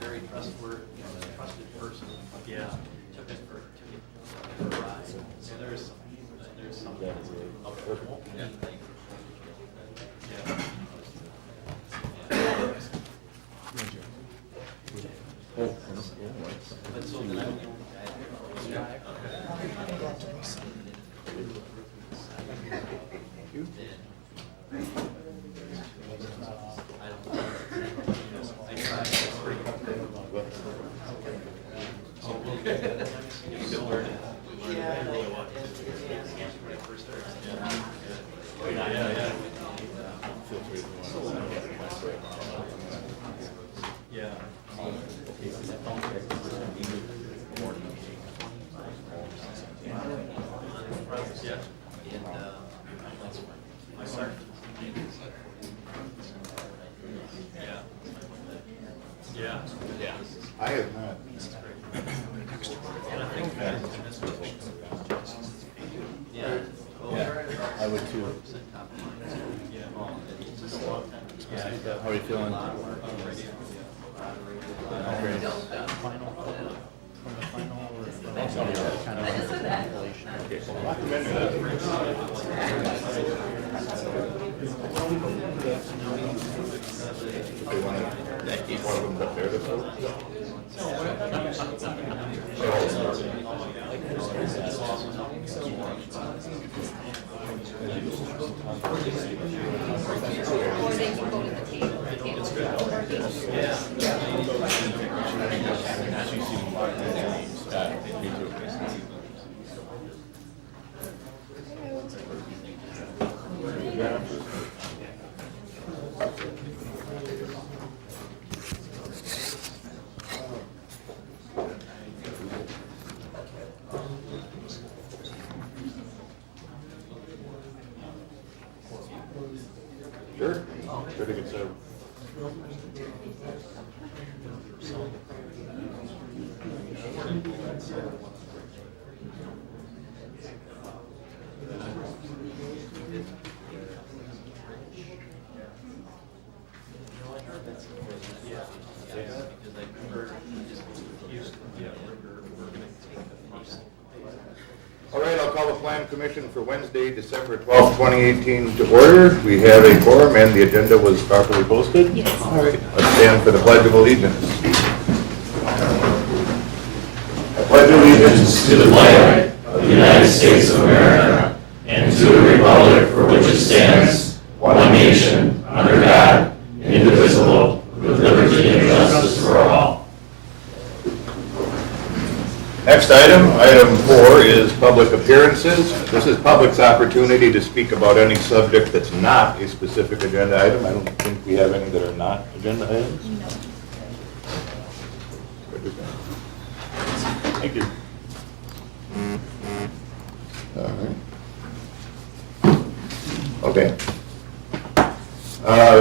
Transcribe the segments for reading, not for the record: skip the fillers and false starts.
Very trustworthy, trusted person. Yeah. Took it for a ride. So there's some affordable. Yeah. But so then I don't I have not. I would too. How are you feeling? One of them up there this Sure. Sure to get so. All right, I'll call the Plan Commission for Wednesday, December 12th, 2018 to order. We have a quorum and the agenda was properly posted. Yes. All right, let's stand for the Pledge of Allegiance. I pledge allegiance to the flag of the United States of America and to the republic for which it stands, one nation, under God, indivisible, with liberty and justice for all. Next item 4, is public appearances. This is public's opportunity to speak about any subject that's not a specific agenda item. I don't think we have any that are not agenda items. No. Thank you. All right. Okay.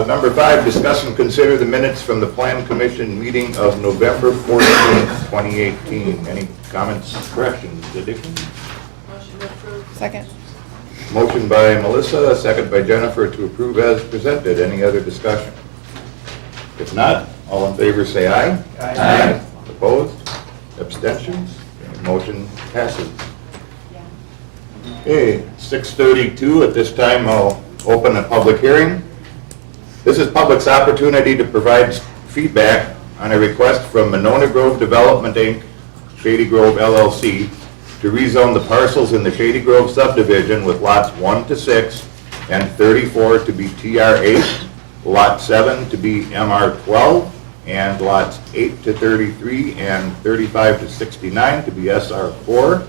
Number 5, discuss and consider the minutes from the Plan Commission meeting of November 14th, 2018. Any comments, corrections, additions? Second. Motion by Melissa, second by Jennifer to approve as presented. Any other discussion? If not, all in favor say aye. Aye. Opposed? Abstentions? Motion passes. Okay, 6:32. At this time, I'll open a public hearing. This is public's opportunity to provide feedback on a request from Monona Grove Development, Inc., Shady Grove LLC, to rezone the parcels in the Shady Grove subdivision with lots 1 to 6 and 34 to be TR8, lot 7 to be MR12, and lots 8 to 33 and 35 to 69 to be SR4,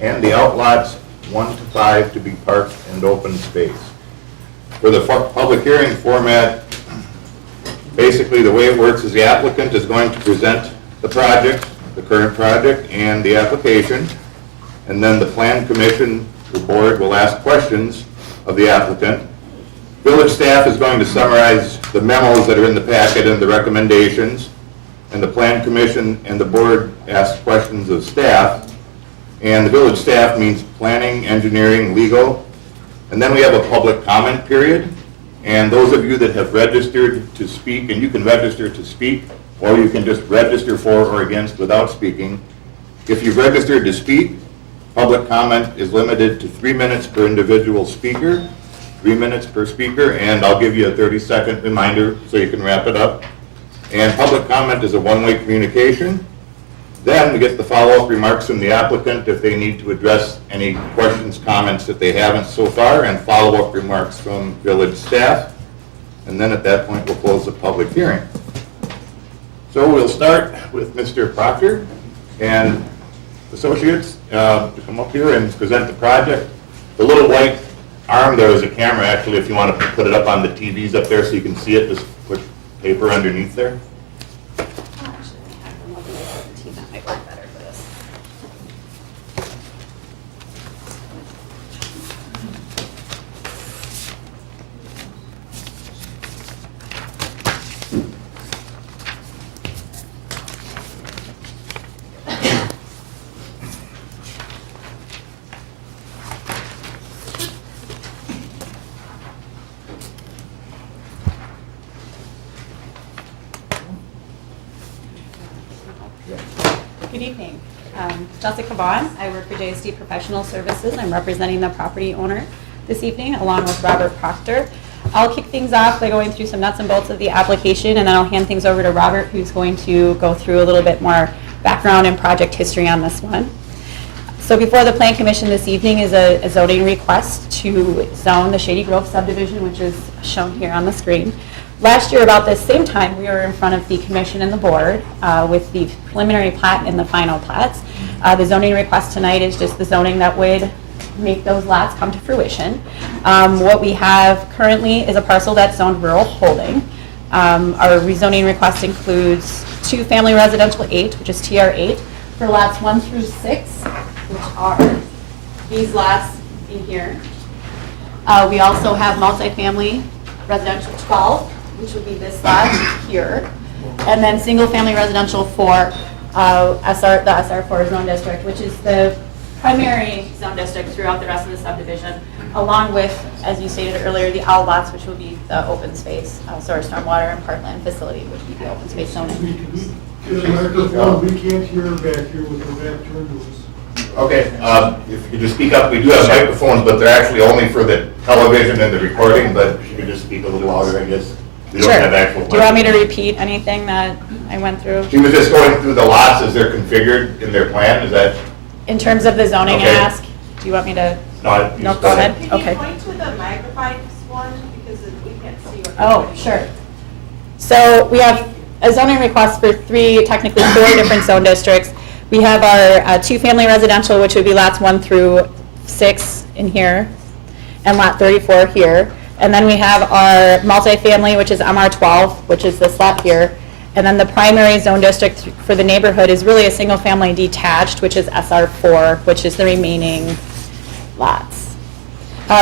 and the outlots 1 to 5 to be park and open space. For the public hearing format, basically the way it works is the applicant is going to present the project, the current project, and the application, and then the Plan Commission, the board, will ask questions of the applicant. Village staff is going to summarize the memos that are in the packet and the recommendations, and the Plan Commission and the board ask questions of staff, and the village staff means planning, engineering, legal, and then we have a public comment period, and those of you that have registered to speak, and you can register to speak, or you can just register for or against without speaking. If you've registered to speak, public comment is limited to 3 minutes per individual speaker, 3 minutes per speaker, and I'll give you a 30-second reminder so you can wrap it up. And public comment is a one-way communication. Then we get the follow-up remarks from the applicant if they need to address any questions, comments that they haven't so far, and follow-up remarks from village staff. And then at that point, we'll close the public hearing. So we'll start with Mr. Proctor and associates to come up here and present the project. The little white arm there is a camera, actually, if you want to put it up on the TVs up there so you can see it, just put paper underneath there. That might work better for this. Good evening. Jessica Vaughn. I work for JSD Professional Services. I'm representing the property owner this evening along with Robert Proctor. I'll kick things off by going through some nuts and bolts of the application, and then I'll hand things over to Robert, who's going to go through a little bit more background and project history on this one. So before the Plan Commission this evening is a zoning request to zone the Shady Grove subdivision, which is shown here on the screen. Last year, about this same time, we were in front of the commission and the board with the preliminary plat and the final plats. The zoning request tonight is just the zoning that would make those lots come to fruition. What we have currently is a parcel that's zoned rural holding. Our rezoning request includes 2 family residential 8, which is TR8, for lots 1 through 6, which are these lots in here. We also have multifamily residential 12, which would be this lot here, and then single-family residential for the SR4 zone district, which is the primary zone district throughout the rest of the subdivision, along with, as you stated earlier, the OWL lots, which will be the open space, so our stormwater and parkland facility would be the open space zoning. We can't hear back here with the back turned to us. Okay, if you could just speak up, we do have microphones, but they're actually only for the television and the recording, but if you could just speak a little louder, I guess. We don't have actual. Do you want me to repeat anything that I went through? She was just going through the lots as they're configured in their plan, is that? In terms of the zoning Okay. ask, do you want me to? No, No, go ahead. Can Okay. you point to the magnified one, because we can't see what. Oh, sure. So we have a zoning request for technically 4 different zone districts. We have our 2-family residential, which would be lots 1 through 6 in here, and lot 34 here. And then we have our multifamily, which is MR12, which is this lot here. And then the primary zone district for the neighborhood is really a single-family detached, which is SR4, which is the remaining lots.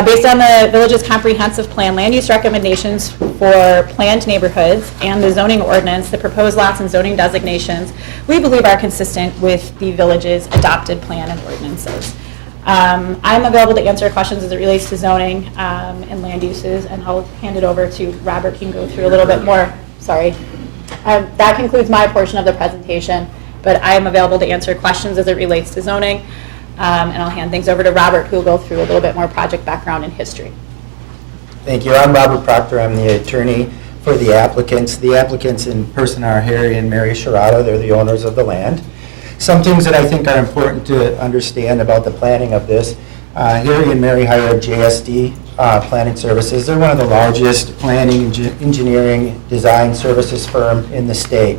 Based on the village's comprehensive plan land use recommendations for planned neighborhoods and the zoning ordinance, the proposed lots and zoning designations, we believe are consistent with the village's adopted plan and ordinances. I'm available to answer questions as it relates to zoning and land uses, and I'll hand it over to Robert. He can go through a little bit more. Sorry. That concludes my portion of the presentation, but I am available to answer questions as it relates to zoning. And I'll hand things over to Robert, who will go through a little bit more project background and history. Thank you. I'm Robert Proctor. I'm the attorney for the applicants. The applicants in person are Harry and Mary Sherrata. They're the owners of the land. Some things that I think are important to understand about the planning of this. Harry and Mary hired JSD Planning Services. They're one of the largest planning, engineering, design services firm in the state.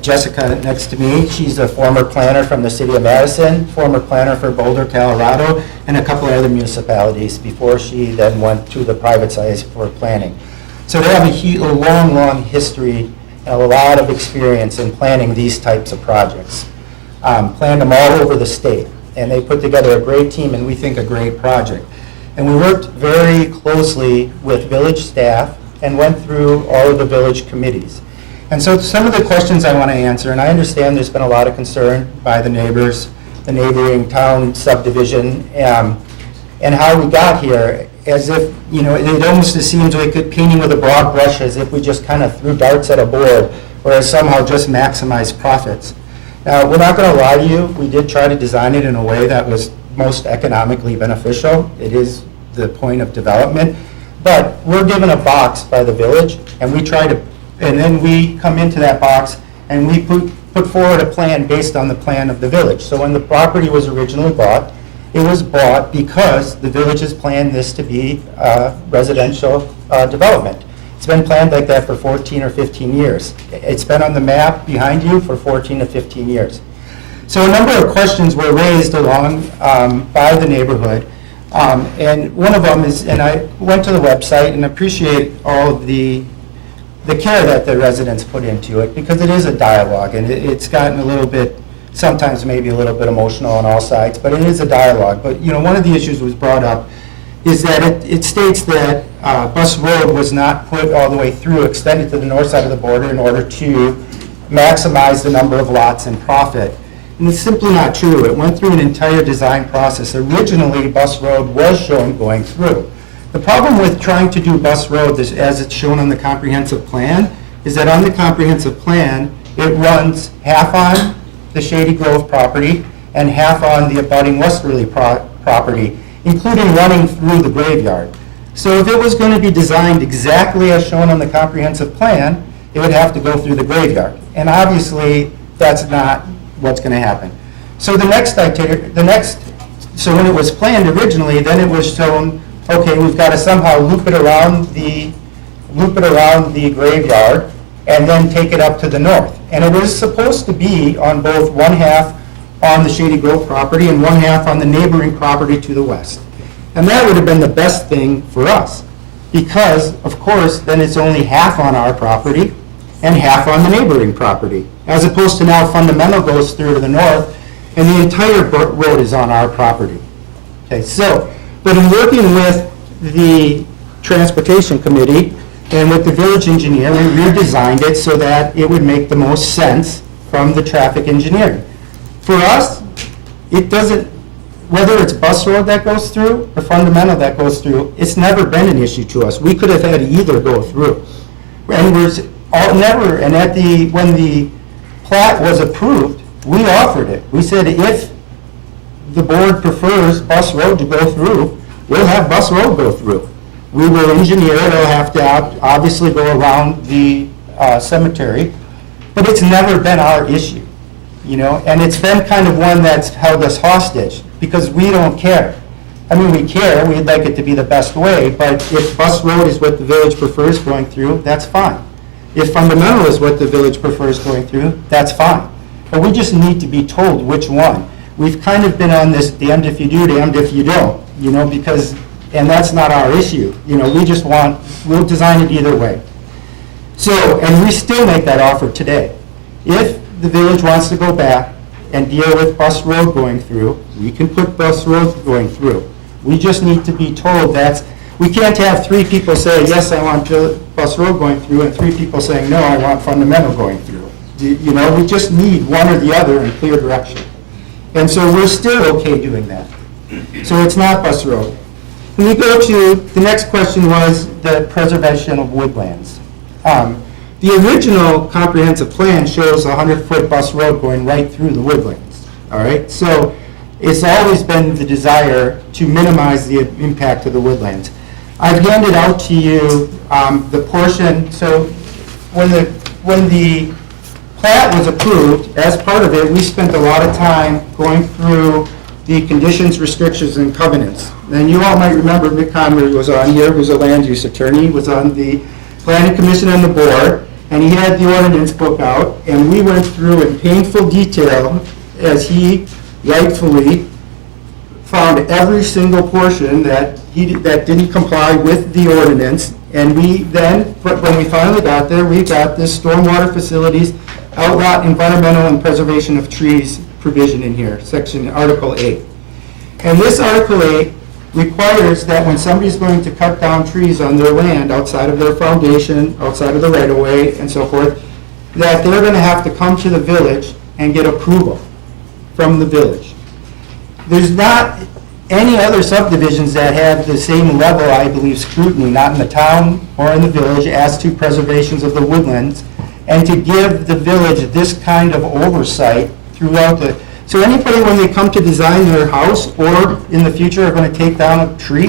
Jessica next to me, she's a former planner from the city of Madison, former planner for Boulder, Colorado, and a couple other municipalities before she then went to the private side for planning. So they have a long history and a lot of experience in planning these types of projects. Planned them all over the state. And they put together a great team and we think a great project. And we worked very closely with village staff and went through all of the village committees. And so some of the questions I want to answer, and I understand there's been a lot of concern by the neighbors, the neighboring town subdivision, and how we got here, as if, you know, it almost seems like painting with a broad brush, as if we just kind of threw darts at a board, or somehow just maximized profits. Now, we're not going to lie to you, we did try to design it in a way that was most economically beneficial. It is the point of development. But we're given a box by the village, and we try to, and then we come into that box, and we put forward a plan based on the plan of the village. So when the property was originally bought, it was bought because the village has planned this to be residential development. It's been planned like that for 14 or 15 years. It's been on the map behind you for 14 to 15 years. So a number of questions were raised along by the neighborhood. And one of them is, and I went to the website and appreciate all of the care that the residents put into it, because it is a dialogue, and it's gotten a little bit, sometimes maybe a little bit emotional on all sides, but it is a dialogue. But, you know, one of the issues was brought up is that it states that Bus Road was not put all the way through, extended to the north side of the border in order to maximize the number of lots and profit. And it's simply not true. It went through an entire design process. Originally, Bus Road was shown going through. The problem with trying to do Bus Road, as it's shown on the comprehensive plan, is that on the comprehensive plan, it runs half on the Shady Grove property and half on the abutting Westerly property, including running through the graveyard. So if it was going to be designed exactly as shown on the comprehensive plan, it would have to go through the graveyard. And obviously, that's not what's going to happen. So so when it was planned originally, then it was shown, okay, we've got to somehow loop it around the graveyard and then take it up to the north. And it was supposed to be on both one half on the Shady Grove property and one half on the neighboring property to the west. And that would have been the best thing for us, because, of course, then it's only half on our property and half on the neighboring property, as opposed to now Fundamental goes through to the north, and the entire road is on our property. Okay, so, but in working with the Transportation Committee and with the village engineer, we redesigned it so that it would make the most sense from the traffic engineering. For us, it doesn't, whether it's Bus Road that goes through or Fundamental that goes through, it's never been an issue to us. We could have had either go through. And when the plat was approved, we offered it. We said, if the board prefers Bus Road to go through, we'll have Bus Road go through. We will engineer it. It'll have to obviously go around the cemetery, but it's never been our issue, you know, and it's been kind of one that's held us hostage, because we don't care. I mean, we care, we'd like it to be the best way, but if Bus Road is what the village prefers going through, that's fine. If Fundamental is what the village prefers going through, that's fine. But we just need to be told which one. We've kind of been on this damned if you do, damned if you don't, you know, because, and that's not our issue. You know, we just we'll design it either way. So, and we still make that offer today. If the village wants to go back and deal with Bus Road going through, we can put Bus Road going through. We just need to be told we can't have 3 people say, yes, I want Bus Road going through, and 3 people saying, no, I want Fundamental going through. You know, we just need one or the other in clear direction. And so we're still okay doing that. So it's not Bus Road. When we go to, the next question was the preservation of woodlands. The original comprehensive plan shows a 100-foot Bus Road going right through the woodlands. All right, so it's always been the desire to minimize the impact of the woodlands. I've handed out to you the portion. So when the plat was approved, as part of it, we spent a lot of time going through the conditions, restrictions, and covenants. And you all might remember Mick Connery was on here, who's a land use attorney, was on the Planning Commission and the board, and he had the ordinance book out, and we went through in painful detail as he rightfully found every single portion that didn't comply with the ordinance. And we then, when we finally got there, we got this stormwater facilities, outlot environmental and preservation of trees provision in here, Article 8. And this Article 8 requires that when somebody's going to cut down trees on their land outside of their foundation, outside of the right-of-way and so forth, that they're going to have to come to the village and get approval from the village. There's not any other subdivisions that have the same level, I believe, scrutiny, not in the town or in the village, as to preservations of the woodlands, and to give the village this kind of oversight throughout the, so anybody, when they come to design their house, or in the future are going to take down a tree,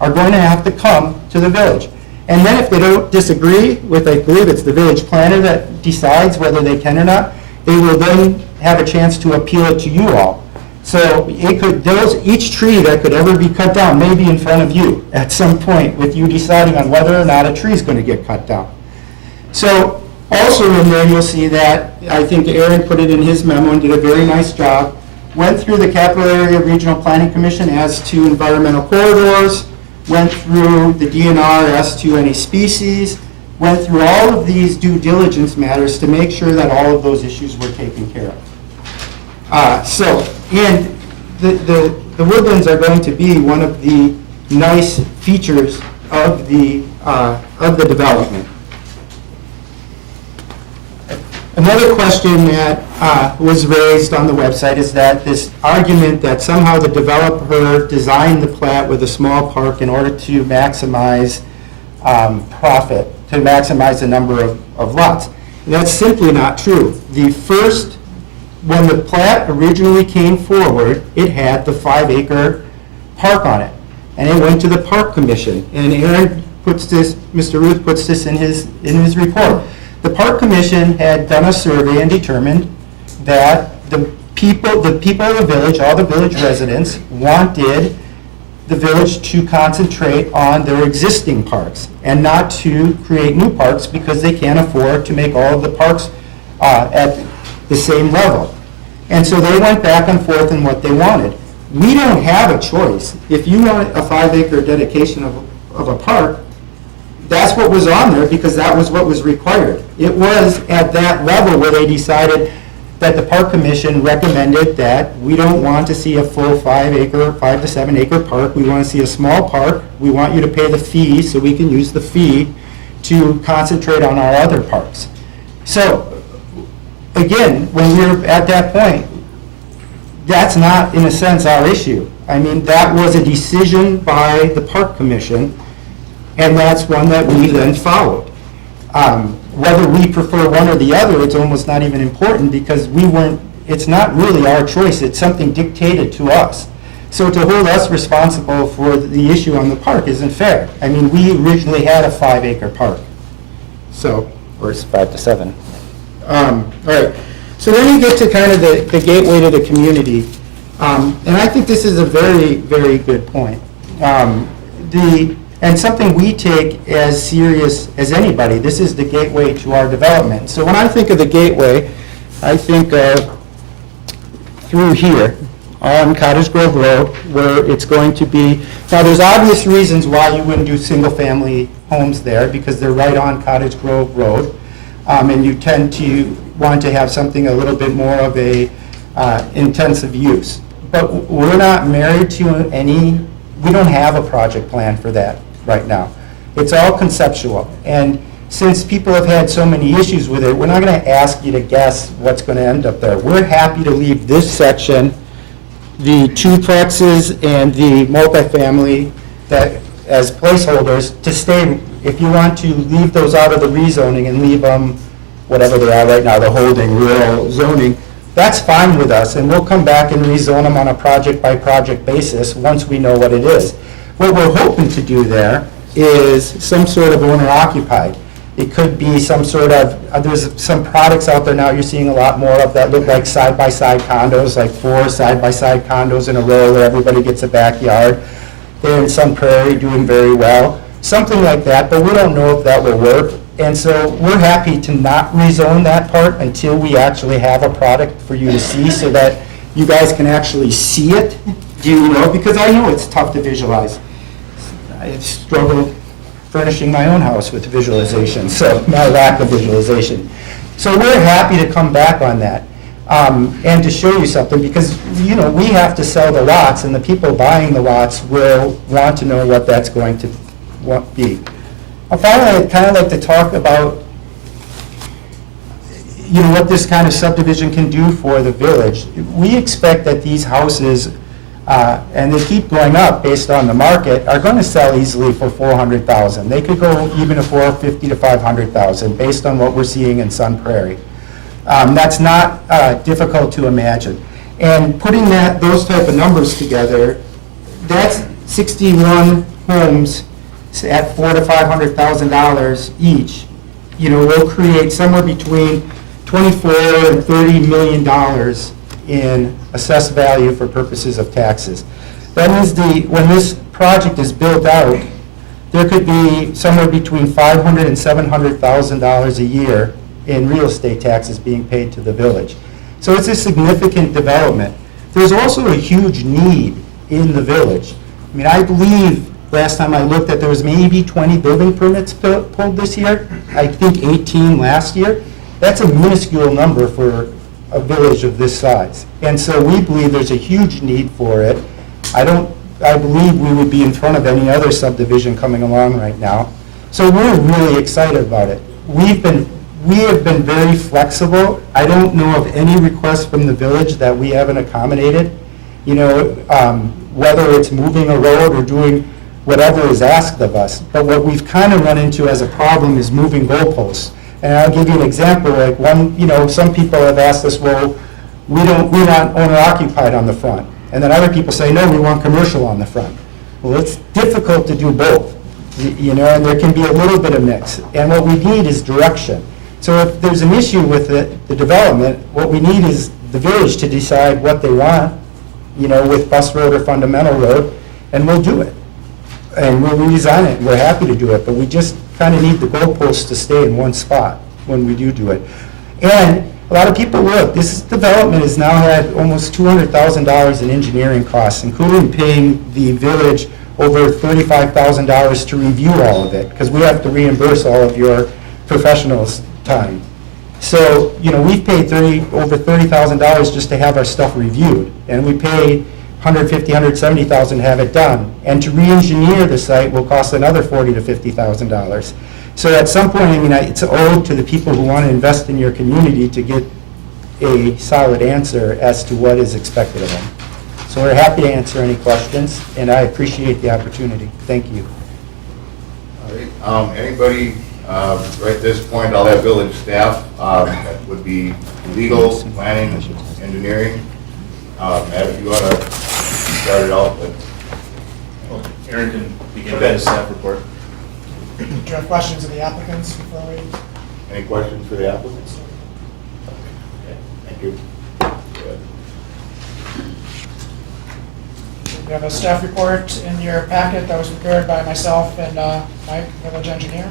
are going to have to come to the village. And then if they don't disagree with, I believe it's the village planner that decides whether they can or not, they will then have a chance to appeal it to you all. So it could, each tree that could ever be cut down may be in front of you at some point, with you deciding on whether or not a tree is going to get cut down. So also in there, you'll see that, I think Aaron put it in his memo and did a very nice job, went through the Capital Area Regional Planning Commission as to environmental corridors, went through the DNR as to any species, went through all of these due diligence matters to make sure that all of those issues were taken care of. And the woodlands are going to be one of the nice features of the development. Another question that was raised on the website is that this argument that somehow the developer designed the plat with a small park in order to maximize profit, to maximize the number of lots. That's simply not true. When the plat originally came forward, it had the 5-acre park on it. And it went to the Park Commission. And Aaron puts this, Mr. Ruth puts this in his report. The Park Commission had done a survey and determined that the people of the village, all the village residents, wanted the village to concentrate on their existing parks and not to create new parks, because they can't afford to make all of the parks at the same level. And so they went back and forth in what they wanted. We don't have a choice. If you want a 5-acre dedication of a park, that's what was on there, because that was what was required. It was at that level where they decided that the Park Commission recommended that we don't want to see a full 5 to 7 acre park. We want to see a small park. We want you to pay the fee so we can use the fee to concentrate on our other parks. So again, when we're at that point, that's not, in a sense, our issue. I mean, that was a decision by the Park Commission, and that's one that we then followed. Whether we prefer one or the other, it's almost not even important, because it's not really our choice. It's something dictated to us. So to hold us responsible for the issue on the park isn't fair. I mean, we originally had a 5-acre park. Or it's 5 to 7. All right. So then you get to kind of the gateway to the community. And I think this is a very, very good point. And something we take as serious as anybody. This is the gateway to our development. So when I think of the gateway, I think of through here on Cottage Grove Road, where it's going to be, now there's obvious reasons why you wouldn't do single-family homes there, because they're right on Cottage Grove Road. And you tend to want to have something a little bit more of a intensive use. But we're not married to we don't have a project plan for that right now. It's all conceptual. And since people have had so many issues with it, we're not going to ask you to guess what's going to end up there. We're happy to leave this section, the duplexes and the multifamily, that as placeholders to stay. If you want to leave those out of the rezoning and leave them whatever they are right now, the holding rural zoning, that's fine with us, and we'll come back and rezone them on a project-by-project basis once we know what it is. What we're hoping to do there is some sort of owner-occupied. It could be some sort of, there's some products out there now you're seeing a lot more of that look like side-by-side condos, like 4 side-by-side condos in a row where everybody gets a backyard. They're in Sun Prairie doing very well. Something like that, but we don't know if that will work. And so we're happy to not rezone that part until we actually have a product for you to see, so that you guys can actually see it, because I know it's tough to visualize. I struggle furnishing my own house with visualization, so my lack of visualization. So we're happy to come back on that. And to show you something, because, you know, we have to sell the lots, and the people buying the lots will want to know what that's going to be. Finally, I'd kind of like to talk about, you know, what this kind of subdivision can do for the village. We expect that these houses, and they keep going up based on the market, are going to sell easily for $400,000. They could go even to $450,000 to $500,000 based on what we're seeing in Sun Prairie. That's not difficult to imagine. And putting those type of numbers together, that's 61 homes at $400,000 to $500,000 each. You know, will create somewhere between $24 and $30 million in assessed value for purposes of taxes. That means when this project is built out, there could be somewhere between $500,000 and $700,000 a year in real estate taxes being paid to the village. So it's a significant development. There's also a huge need in the village. I mean, I believe last time I looked that there was maybe 20 building permits pulled this year. I think 18 last year. That's a minuscule number for a village of this size. And so we believe there's a huge need for it. I believe we would be in front of any other subdivision coming along right now. So we're really excited about it. We have been very flexible. I don't know of any requests from the village that we haven't accommodated. You know, whether it's moving a road or doing whatever is asked of us. But what we've kind of run into as a problem is moving goalposts. And I'll give you an example. Like some people have asked us, well, we want owner occupied on the front. And then other people say, no, we want commercial on the front. Well, it's difficult to do both, you know, and there can be a little bit of mix. And what we need is direction. So if there's an issue with the development, what we need is the village to decide what they want, you know, with bus road or fundamental road, and we'll do it. And we'll redesign it, and we're happy to do it, but we just kind of need the goalposts to stay in one spot when we do it. And a lot of people look, this development has now had almost $200,000 in engineering costs, including paying the village over $35,000 to review all of it, because we have to reimburse all of your professionals' time. So, you know, we've paid over $30,000 just to have our stuff reviewed, and we pay $150,000, $170,000 to have it done. And to re-engineer the site will cost another $40,000 to $50,000. So at some point, I mean, it's owed to the people who want to invest in your community to get a solid answer as to what is expected of them. So we're happy to answer any questions, and I appreciate the opportunity. Thank you. All right. Anybody, right at this point, I'll have village staff, that would be legal, planning, engineering. Matt, if you want to start it off with. Aaron can begin with the staff report. Do you have questions of the applicants before we? Any questions for the applicants? Okay, thank you. Go ahead. We have a staff report in your packet that was prepared by myself and Mike, village engineer.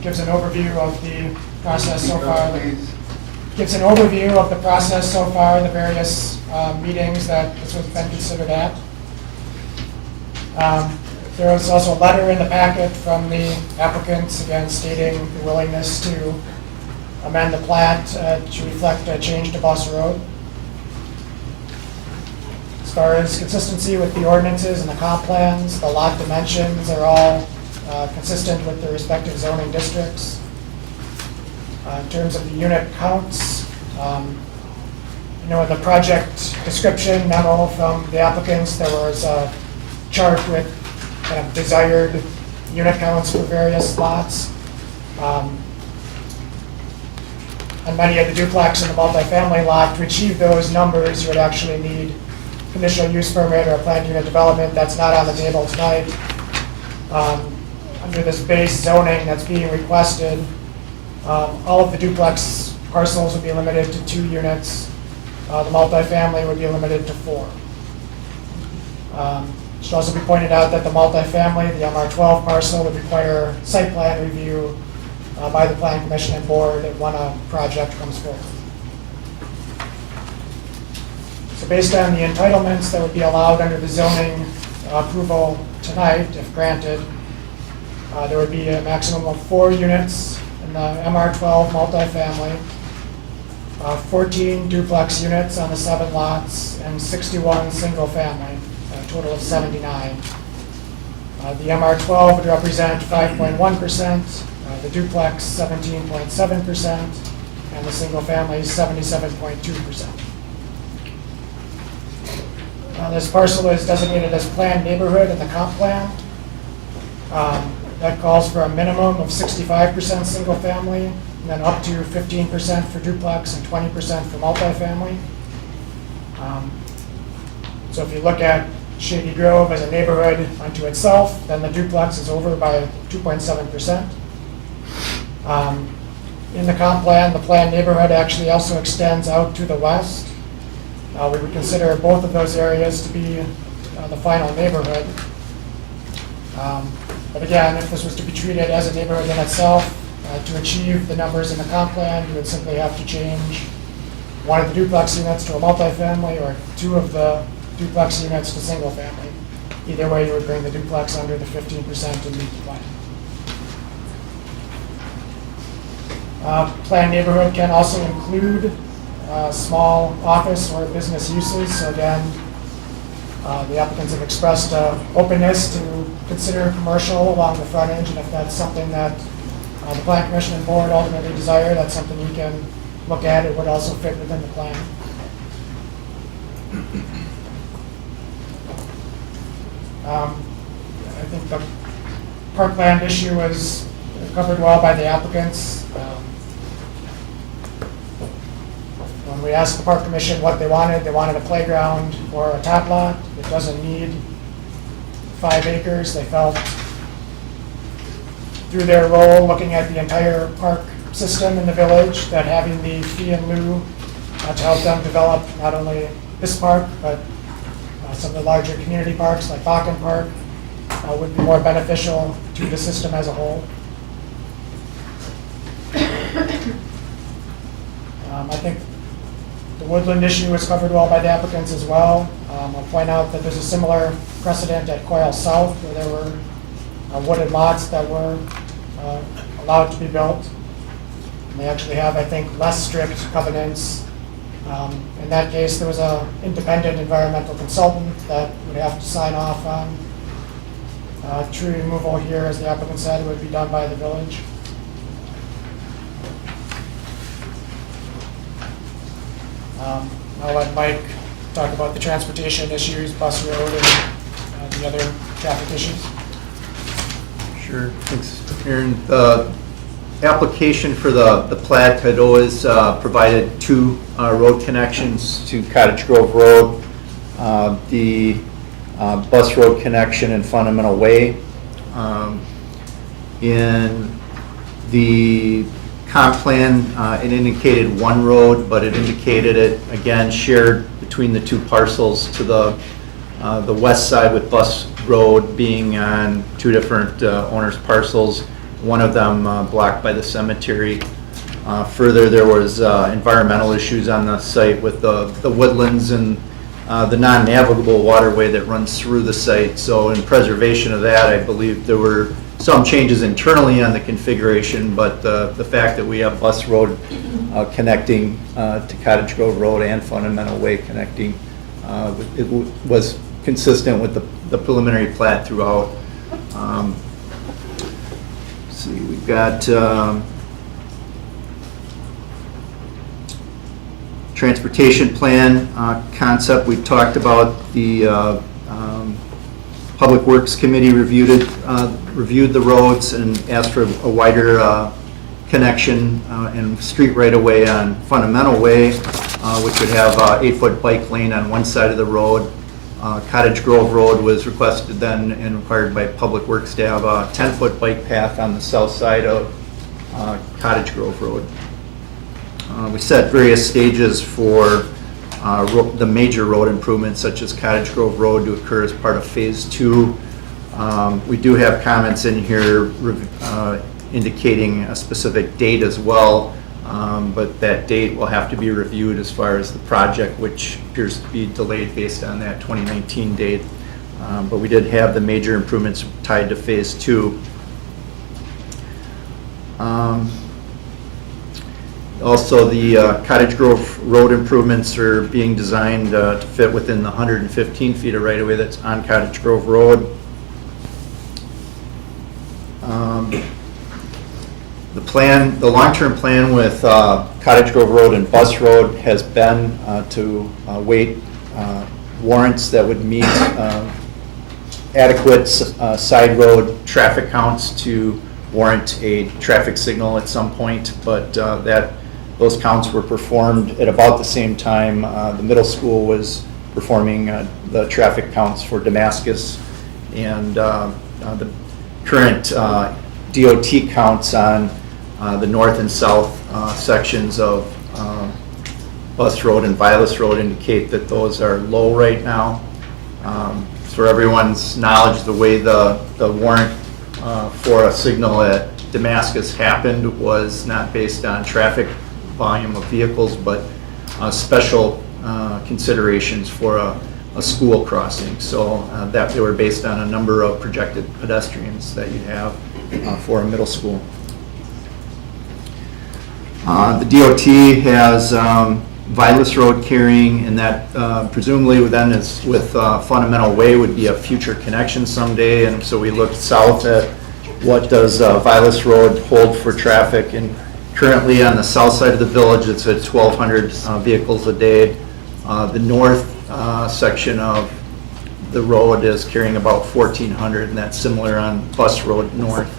Gives an overview of the process so far. Gives an overview of the process so far, the various meetings that this has been considered at. There was also a letter in the packet from the applicants, again stating the willingness to amend the plat to reflect a change to Bus Road. As far as consistency with the ordinances and the comp plans, the lot dimensions are all consistent with the respective zoning districts. In terms of the unit counts, you know, in the project description memo from the applicants, there was a chart with kind of desired unit counts for various lots. And many of the duplex and the multifamily lot, to achieve those numbers, you would actually need conditional use permit or a planned unit development. That's not on the table tonight. Under this base zoning that's being requested, all of the duplex parcels would be limited to 2 units. The multifamily would be limited to 4. It should also be pointed out that the multifamily, the MR12 parcel, would require site plan review by the Plan Commission and Board when a project comes forward. So based on the entitlements that would be allowed under the zoning approval tonight, if granted, there would be a maximum of 4 units in the MR12 multifamily, 14 duplex units on the 7 lots, and 61 single-family, a total of 79. The MR12 would represent 5.1%, the duplex 17.7%, and the single-family 77.2%. This parcel is designated as planned neighborhood in the comp plan. That calls for a minimum of 65% single-family, and then up to 15% for duplex and 20% for multifamily. So if you look at Shady Grove as a neighborhood unto itself, then the duplex is over by 2.7%. In the comp plan, the planned neighborhood actually also extends out to the west. We would consider both of those areas to be the final neighborhood. But again, if this was to be treated as a neighborhood in itself, to achieve the numbers in the comp plan, you would simply have to change one of the duplex units to a multifamily or 2 of the duplex units to single family. Either way, you would bring the duplex under the 15% and meet the plan. Planned neighborhood can also include small office or business uses. So again, the applicants have expressed openness to consider commercial along the frontage, and if that's something that the Plan Commission and Board ultimately desire, that's something we can look at. It would also fit within the plan. I think the parkland issue was covered well by the applicants. When we asked the Park Commission what they wanted a playground or a tot lot. It doesn't need 5 acres. They felt through their role looking at the entire park system in the village that having the fee in lieu to help them develop not only this park, but some of the larger community parks like Bakken Park would be more beneficial to the system as a whole. I think the woodland issue was covered well by the applicants as well. I'll point out that there's a similar precedent at Coyle South where there were wooded lots that were allowed to be built. And they actually have, I think, less strict covenants. In that case, there was an independent environmental consultant that would have to sign off on tree removal here. As the applicant said, it would be done by the village. I'll let Mike talk about the transportation issues, bus road, and the other traffic issues. Sure, thanks, Aaron. The application for the plat had always provided 2 road connections to Cottage Grove Road, the bus road connection and Fundamental Way. In the comp plan, it indicated 1 road, but it indicated it, again, shared between the 2 parcels to the west side with bus road being on 2 different owners' parcels, one of them blocked by the cemetery. Further, there was environmental issues on the site with the woodlands and the non-navigable waterway that runs through the site. So in preservation of that, I believe there were some changes internally on the configuration, but the fact that we have bus road connecting to Cottage Grove Road and Fundamental Way connecting, it was consistent with the preliminary plat throughout. Let's see, we've got transportation plan concept. We talked about the Public Works Committee reviewed the roads and asked for a wider connection and street right of way on Fundamental Way, which would have 8-foot bike lane on one side of the road. Cottage Grove Road was requested then and required by Public Works to have a 10-foot bike path on the south side of Cottage Grove Road. We set various stages for the major road improvements such as Cottage Grove Road to occur as part of Phase 2. We do have comments in here indicating a specific date as well, but that date will have to be reviewed as far as the project, which appears to be delayed based on that 2019 date. But we did have the major improvements tied to Phase 2. Also, the Cottage Grove Road improvements are being designed to fit within the 115 feet of right-of-way that's on Cottage Grove Road. The long-term plan with Cottage Grove Road and Bus Road has been to wait warrants that would meet adequate side road traffic counts to warrant a traffic signal at some point, but those counts were performed at about the same time the middle school was performing the traffic counts for Damascus, and the current DOT counts on the north and south sections of Bus Road and Vilas Road indicate that those are low right now. For everyone's knowledge, the way the warrant for a signal at Damascus happened was not based on traffic volume of vehicles, but special considerations for a school crossing. So that they were based on a number of projected pedestrians that you'd have for a middle school. The DOT has Vilas Road carrying, and that presumably then is with Fundamental Way would be a future connection someday. And so we looked south at what does Vilas Road hold for traffic, and currently on the south side of the village it's at 1,200 vehicles a day. The north section of the road is carrying about 1,400, and that's similar on Bus Road North.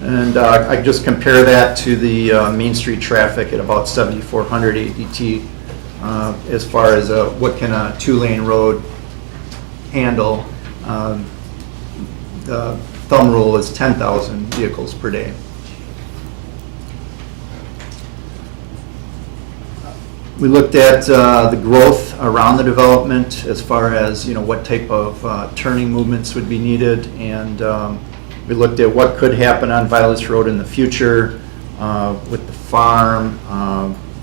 And I just compare that to the Main Street traffic at about 7,400 ADT as far as what can a two-lane road handle. The thumb rule is 10,000 vehicles per day. We looked at the growth around the development as far as what type of turning movements would be needed, and we looked at what could happen on Vilas Road in the future with the farm,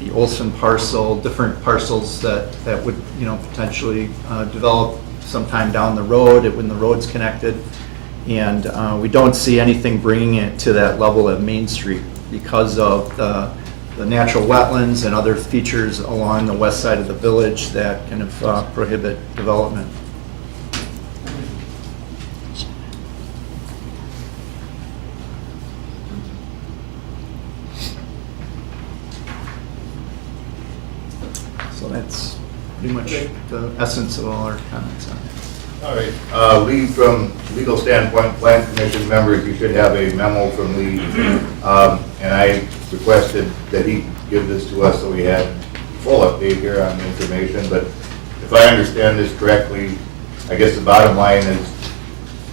the Olson parcel, different parcels that would potentially develop sometime down the road when the road's connected. And we don't see anything bringing it to that level at Main Street because of the natural wetlands and other features along the west side of the village that kind of prohibit development. So that's pretty much the essence of all our comments on it. All right, Lee, from legal standpoint, Plan Commission members, you should have a memo from Lee. And I requested that he give this to us so we had full update here on the information. But if I understand this correctly, I guess the bottom line is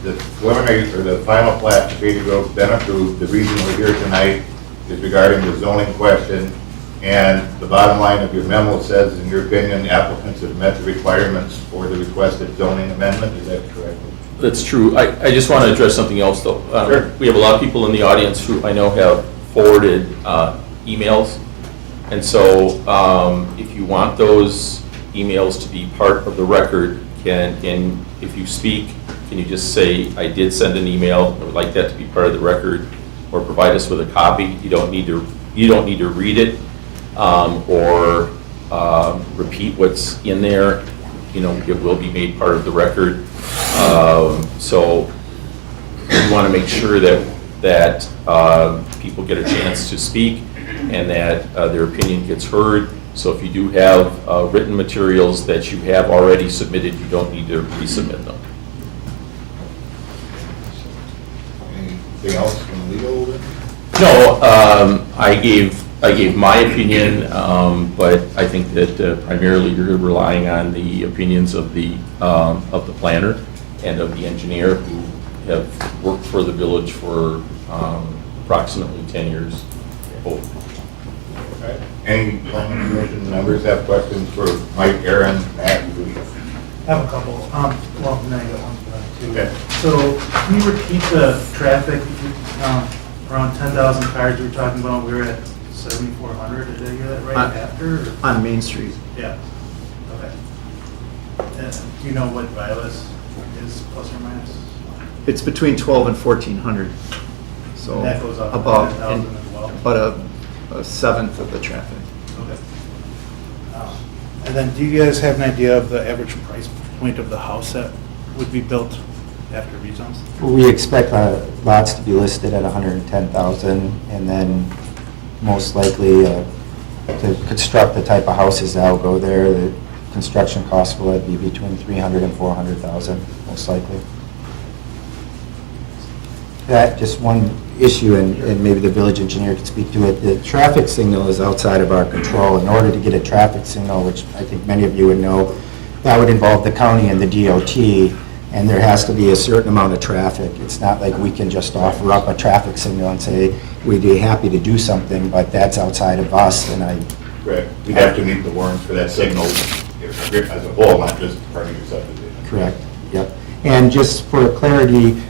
the preliminary or the final plat for Shady Grove's been approved. The reason we're here tonight is regarding the zoning question. And the bottom line of your memo says, in your opinion, the applicants have met the requirements for the requested zoning amendment. Is that correct? That's true. I just want to address something else, though. Sure. We have a lot of people in the audience who I know have forwarded emails. And so if you want those emails to be part of the record, if you speak, can you just say, I did send an email, I would like that to be part of the record, or provide us with a copy. You don't need to read it. Or repeat what's in there, it will be made part of the record. So we want to make sure that people get a chance to speak and that their opinion gets heard. So if you do have written materials that you have already submitted, you don't need to resubmit them. Anything else from legal? No, I gave my opinion, but I think that primarily you're relying on the opinions of the planner and of the engineer who have worked for the village for approximately 10 years. Both. Okay. Any planning commission members have questions for Mike, Aaron, Matt? I have a couple. Well, then I got one too. Okay. So can you repeat the traffic? Around 10,000 cars we were talking about. We were at 7,400. Did I get that right after? Or? On Main Street. Yeah. Okay. And do you know what Vilas is, plus or minus? It's between 1,200 and 1,400. So And that goes up to about 10,000 as well? But a seventh of the traffic. Okay. And then do you guys have an idea of the average price point of the house that would be built after rezones? We expect lots to be listed at 110,000, and then most likely to construct the type of houses that'll go there, the construction cost will be between 300 and 400,000, most likely. That, just one issue, and maybe the village engineer could speak to it, the traffic signal is outside of our control. In order to get a traffic signal, which I think many of you would know, that would involve the county and the DOT, and there has to be a certain amount of traffic. It's not like we can just offer up a traffic signal and say, we'd be happy to do something, but that's outside of us, and I... Correct. We'd have to meet the warrants for that signal as a whole, not just part of your subdivision. Correct, yep. And just for clarity,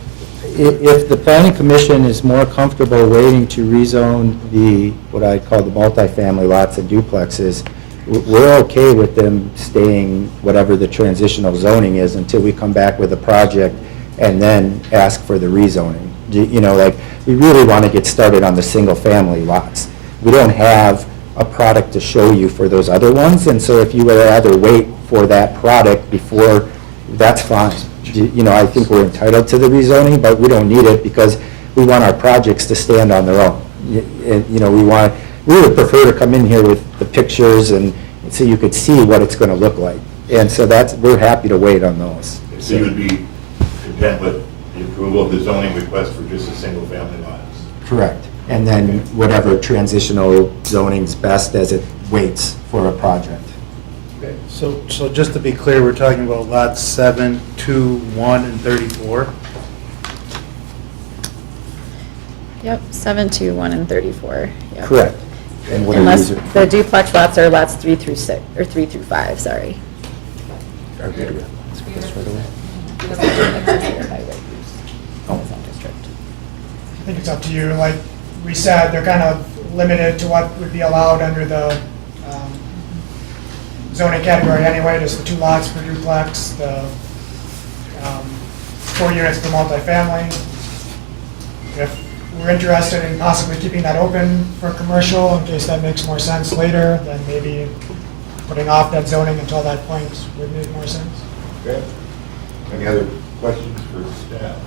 if the planning commission is more comfortable waiting to rezone the, what I call the multifamily lots and duplexes, we're okay with them staying whatever the transitional zoning is until we come back with a project and then ask for the rezoning. You know, like, we really want to get started on the single-family lots. We don't have a product to show you for those other ones, and so if you would rather wait for that product before, that's fine. You know, I think we're entitled to the rezoning, but we don't need it because we want our projects to stand on their own. You know, we would prefer to come in here with the pictures and so you could see what it's going to look like. And so we're happy to wait on those. So you would be content with the approval of the zoning request for just a single-family lots? Correct. And then whatever transitional zoning's best as it waits for a project. Okay. So just to be clear, we're talking about lots 7, 2, 1, and 34? Yep, 7, 2, 1, and 34. Yep. Correct. And what are Unless these? the duplex lots are lots 3 through 6, or 3 through 5, sorry. Are good with this right away? Oh, district. I think it's up to you. Like we said, they're kind of limited to what would be allowed under the zoning category anyway, just the 2 lots per duplex, the 4 units per multifamily. If we're interested in possibly keeping that open for commercial, in case that makes more sense later, then maybe putting off that zoning until that point would make more sense. Okay. Any other questions for staff?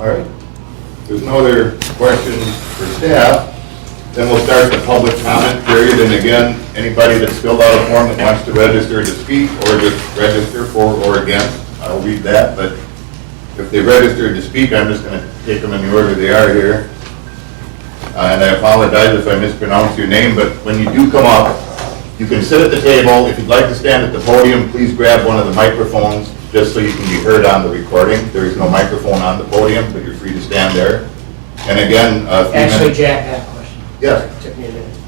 All right. If there's no other questions for staff, then we'll start the public comment period. And again, anybody that's filled out a form that wants to register to speak or just register for or against, I'll read that. But if they registered to speak, I'm just going to take them in the order they are here. And I apologize if I mispronounce your name, but when you do come up, you can sit at the table. If you'd like to stand at the podium, please grab one of the microphones just so you can be heard on the recording. There is no microphone on the podium, but you're free to stand there. And again, Actually, Jack, I have a question. Yes. It took me a minute to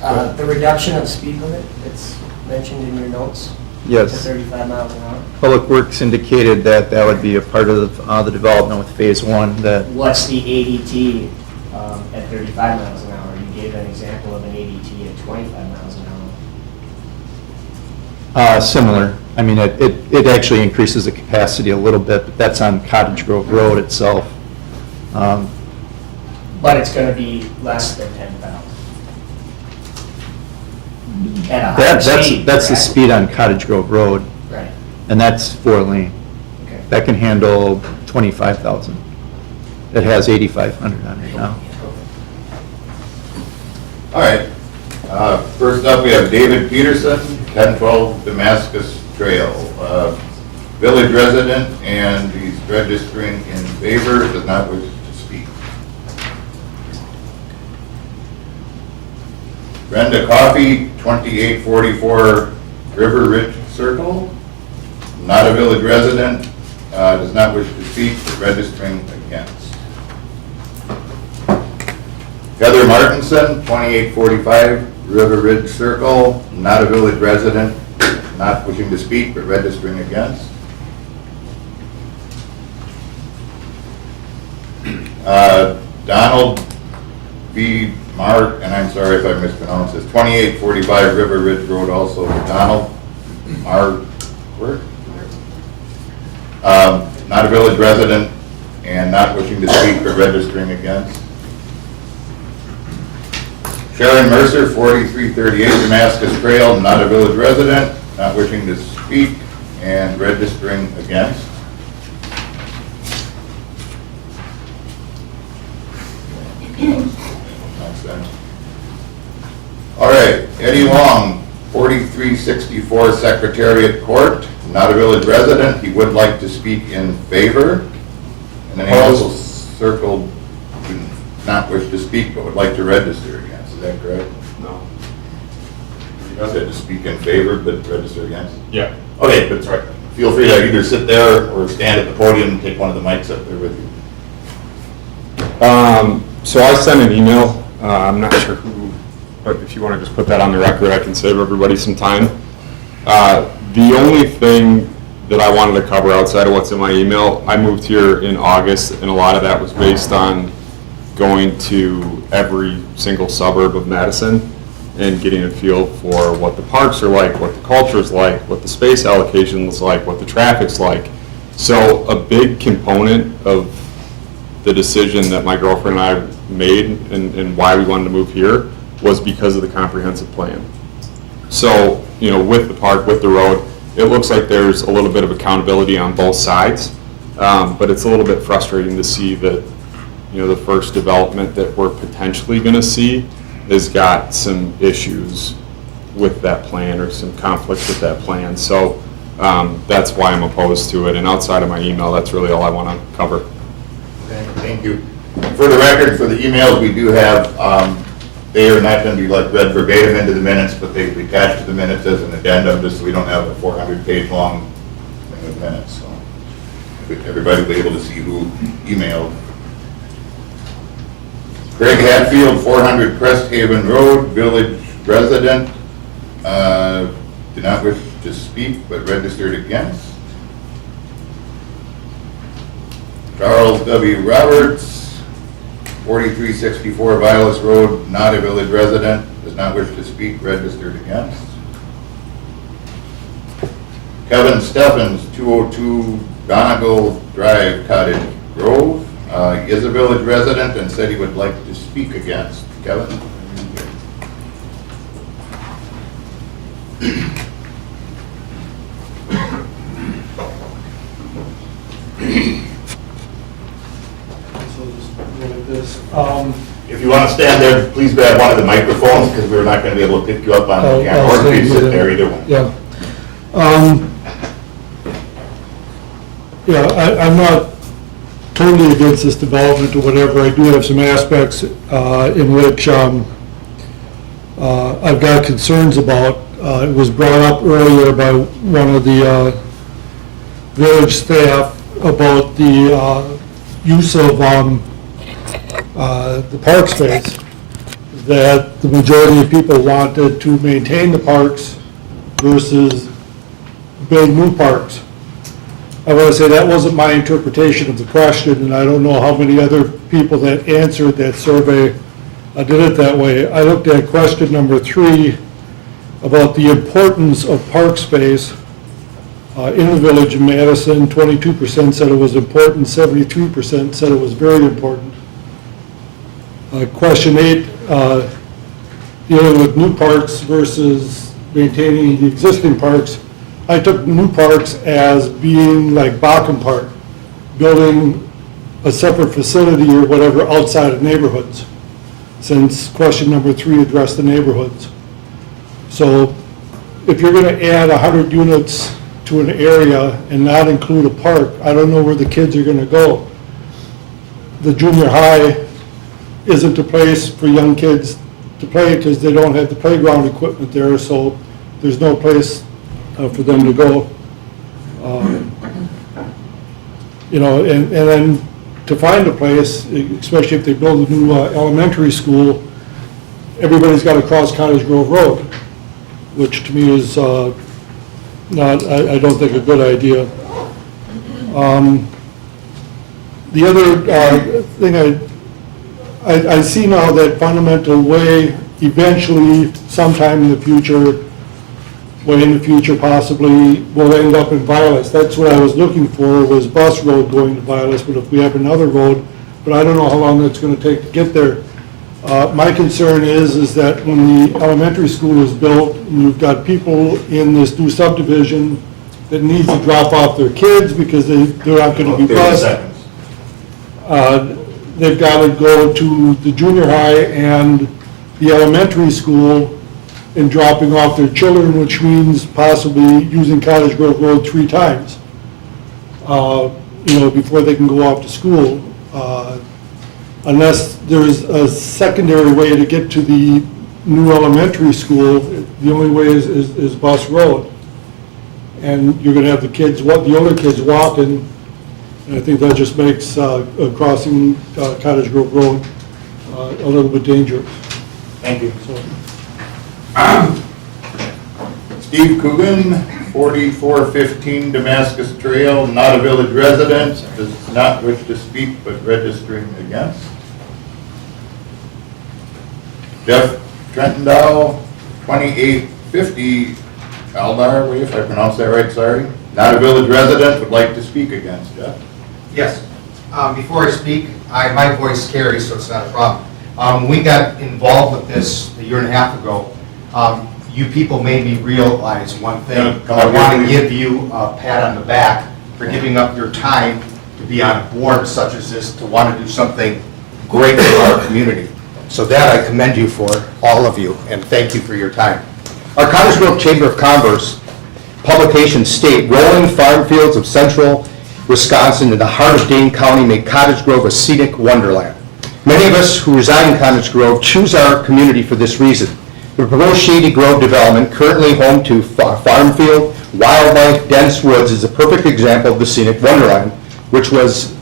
find it. The reduction of speed limit that's mentioned in your notes? Yes. To 35 miles an hour? Public Works indicated that that would be a part of the development with Phase 1, that What's the ADT at 35 miles an hour? You gave an example of an ADT at 25 miles an hour. similar. I mean, it actually increases the capacity a little bit, but that's on Cottage Grove Road itself. But it's going to be less than 10,000. At a higher speed, That's the correct? speed on Cottage Grove Road, Right. and that's 4-lane. Okay. That can handle 25,000. It has 8,500 on it now. All right. First up, we have David Peterson, 1012 Damascus Trail. Village resident, and he's registering in favor, does not wish to speak. Brenda Coffey, 2844 River Ridge Circle, not a village resident, does not wish to speak, but registering against. Heather Martinson, 2845 River Ridge Circle, not a village resident, not wishing to speak, but registering against. Donald V. Mark, and I'm sorry if I mispronounced this, 2845 River Ridge Road, also Donald Mark, not a village resident, and not wishing to speak but registering against. Sharon Mercer, 4338 Damascus Trail, not a village resident, not wishing to speak and registering against. All right, Eddie Long, 4364 Secretariat Court, not a village resident. He would like to speak in favor. And then he also circled, do not wish to speak, but would like to register against. Is that correct? No. You said to speak in favor, but register against? Yeah. Okay, that's right. Feel free to either sit there or stand at the podium and take one of the mics up there with you. So I sent an email. I'm not sure who, but if you want to just put that on the record, I can save everybody some time. The only thing that I wanted to cover outside of what's in my email, I moved here in August, and a lot of that was based on going to every single suburb of Madison and getting a feel for what the parks are like, what the culture is like, what the space allocation is like, what the traffic's like. So a big component of the decision that my girlfriend and I made and why we wanted to move here was because of the comprehensive plan. So, you know, with the park, with the road, it looks like there's a little bit of accountability on both sides, but it's a little bit frustrating to see that, you know, the first development that we're potentially going to see has got some issues with that plan or some conflicts with that plan. So that's why I'm opposed to it. And outside of my email, that's really all I want to cover. Okay, thank you. For the record, for the emails we do have, they are not going to be like read verbatim into the minutes, but they be attached to the minutes as an addendum, just so we don't have a 400-page long thing of minutes. So everybody will be able to see who emailed. Greg Hatfield, 400 Cresthaven Road, village resident, did not wish to speak but registered against. Charles W. Roberts, 4364 Vilas Road, not a village resident, does not wish to speak, registered against. Kevin Steffens, 202 Donegal Drive, Cottage Grove, is a village resident and said he would like to speak against. Kevin? If you want to stand there, please grab one of the microphones because we're not going to be able to pick you up on the camera. Or if you sit there, either one. Yeah. I'm not totally against this development or whatever. I do have some aspects in which I've got concerns about. It was brought up earlier by one of the village staff about the use of the park space, that the majority of people wanted to maintain the parks versus build new parks. I want to say that wasn't my interpretation of the question, and I don't know how many other people that answered that survey did it that way. I looked at question number 3 about the importance of park space in the village of Madison. 22% said it was important, 73% said it was very important. Question 8, dealing with new parks versus maintaining the existing parks. I took new parks as being like Backham Park, building a separate facility or whatever outside of neighborhoods, since question number 3 addressed the neighborhoods. So if you're going to add 100 units to an area and not include a park, I don't know where the kids are going to go. The junior high isn't a place for young kids to play because they don't have the playground equipment there, so there's no place for them to go. You know, and then to find a place, especially if they build a new elementary school, everybody's got to cross Cottage Grove Road, which to me is not, I don't think, a good idea. The other thing I see now that Fundamental Way eventually, sometime in the future, but in the future possibly will end up in Violet. That's what I was looking for, was Bus Road going to Violet, but if we have another road, but I don't know how long that's gonna take to get there. My concern is that when the elementary school was built, and you've got people in this new subdivision that needs to drop off their kids because they're not gonna be 30 bused. seconds. They've got to go to the junior high and the elementary school and dropping off their children, which means possibly using Cottage Grove Road 3 times, before they can go off to school. Unless there's a secondary way to get to the new elementary school, the only way is Bus Road. And you're gonna have the older kids walking, and I think that just makes crossing Cottage Grove Road a little bit dangerous. Thank you. So, Steve Coogan, 4415 Damascus Trail, not a village resident, does not wish to speak but registering against. Jeff Trentendow, 2850 Aldar, if I pronounced that right, sorry. Not a village resident, would like to speak against. Jeff? Yes. Before I speak, my voice carries, so it's not a problem. When we got involved with this a year and a half ago, you people made me realize one thing. I want to give you a pat on the back for giving up your time to be on a board such as this, to want to do something great for our community. So that I commend you for, all of you, and thank you for your time. Our Cottage Grove Chamber of Commerce publications state, rolling farm fields of central Wisconsin in the heart of Dane County make Cottage Grove a scenic wonderland. Many of us who reside in Cottage Grove choose our community for this reason. The proposed Shady Grove development, currently home to farm field, wildlife, dense woods, is a perfect example of the scenic wonderland, which was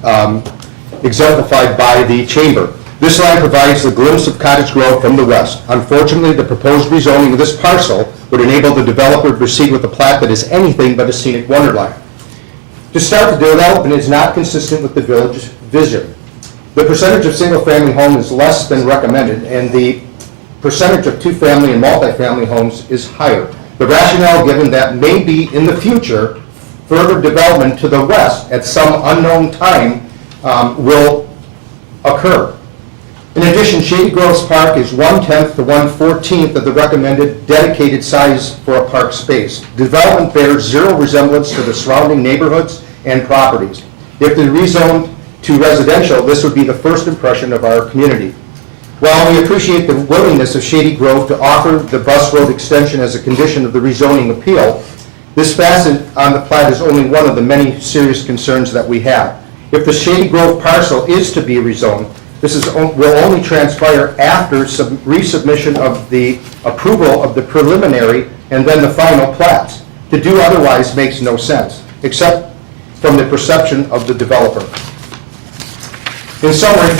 exemplified by the chamber. This land provides a glimpse of Cottage Grove from the west. Unfortunately, the proposed rezoning of this parcel would enable the developer to proceed with a plat that is anything but a scenic wonderland. To start, the development is not consistent with the village vision. The percentage of single-family homes is less than recommended, and the percentage of two-family and multifamily homes is higher. The rationale given that maybe in the future, further development to the west at some unknown time will occur. In addition, Shady Groves Park is 1/10 to 1/14 of the recommended dedicated size for a park space. Development bears zero resemblance to the surrounding neighborhoods and properties. If they're rezoned to residential, this would be the first impression of our community. While we appreciate the willingness of Shady Grove to offer the bus road extension as a condition of the rezoning appeal, this facet on the plat is only one of the many serious concerns that we have. If the Shady Grove parcel is to be rezoned, this will only transpire after resubmission of the approval of the preliminary and then the final plats. To do otherwise makes no sense, except from the perception of the developer. In summary,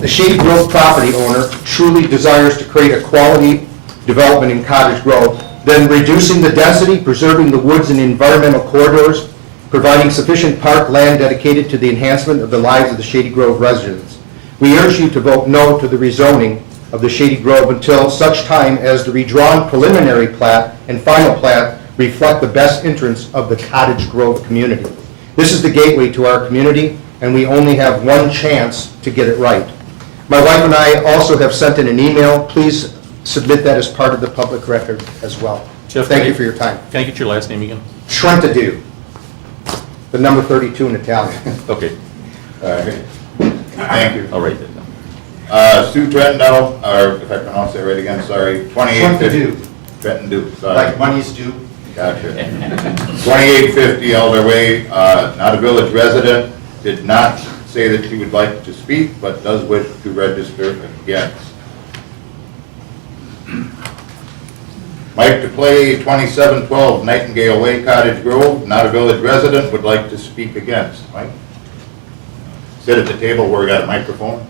the Shady Grove property owner truly desires to create a quality development in Cottage Grove, then reducing the density, preserving the woods and environmental corridors, providing sufficient park land dedicated to the enhancement of the lives of the Shady Grove residents. We urge you to vote no to the rezoning of the Shady Grove until such time as the redrawn preliminary plat and final plat reflect the best interests of the Cottage Grove community. This is the gateway to our community, and we only have one chance to get it right. My wife and I also have sent in an email. Please submit that as part of the public record as well. Jeff, thank you for your time. Can I get your last name again? Trentadue, the number 32 in Italian. Okay. All right. Thank you. I'll write that down. Sue Trentendow, or if I pronounced that right again, sorry, 2850. Trentendow, sorry. Like money's due. Gotcha. 2850 Elder Way, not a village resident, did not say that she would like to speak, but does wish to register against. Mike DeClay, 2712 Nightingale Way, Cottage Grove, not a village resident, would like to speak against. Mike? Sit at the table where we got a microphone.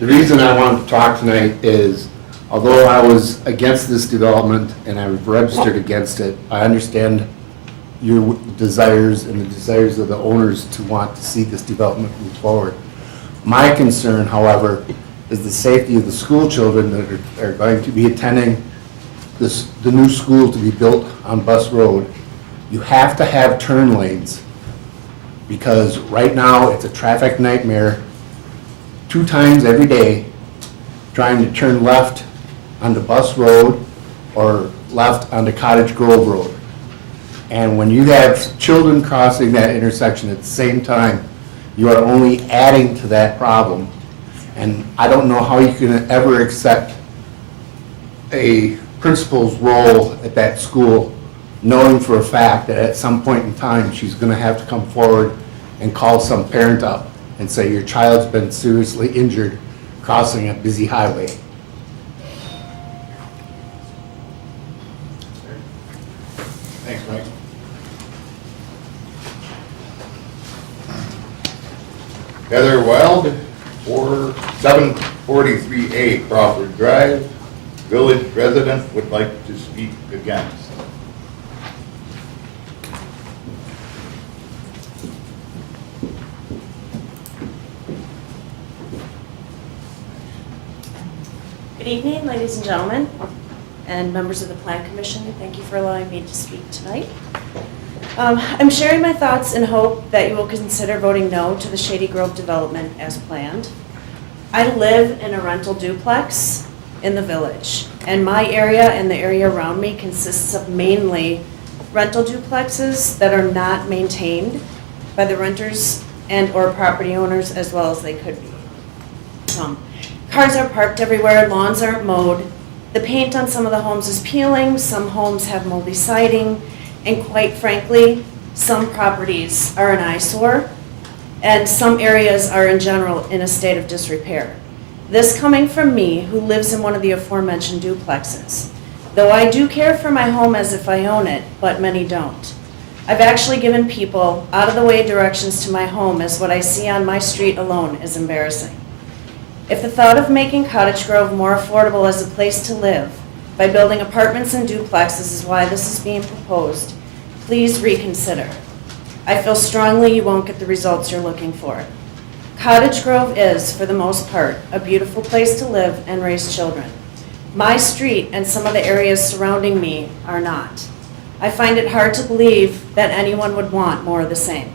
The reason I wanted to talk tonight is, although I was against this development and I've registered against it, I understand your desires and the desires of the owners to want to see this development move forward. My concern, however, is the safety of the school children that are going to be attending the new school to be built on Bus Road. You have to have turn lanes, because right now it's a traffic nightmare 2 times every day trying to turn left onto Bus Road or left onto Cottage Grove Road. And when you have children crossing that intersection at the same time, you are only adding to that problem. And I don't know how you can ever accept a principal's role at that school, knowing for a fact that at some point in time, she's gonna have to come forward and call some parent up and say, your child's been seriously injured crossing a busy highway. Thanks, Mike. Heather Wild, 743A Crawford Drive, village resident would like to speak against. Good evening, ladies and gentlemen, and members of the Plan Commission. Thank you for allowing me to speak tonight. I'm sharing my thoughts in hope that you will consider voting no to the Shady Grove development as planned. I live in a rental duplex in the village, and my area and the area around me consists of mainly rental duplexes that are not maintained by the renters and or property owners as well as they could be. Cars are parked everywhere, lawns aren't mowed, the paint on some of the homes is peeling, some homes have moldy siding, and quite frankly, some properties are an eyesore, and some areas are in general in a state of disrepair. This coming from me, who lives in one of the aforementioned duplexes. Though I do care for my home as if I own it, but many don't. I've actually given people out-of-the-way directions to my home, as what I see on my street alone is embarrassing. If the thought of making Cottage Grove more affordable as a place to live by building apartments and duplexes is why this is being proposed, please reconsider. I feel strongly you won't get the results you're looking for. Cottage Grove is, for the most part, a beautiful place to live and raise children. My street and some of the areas surrounding me are not. I find it hard to believe that anyone would want more of the same.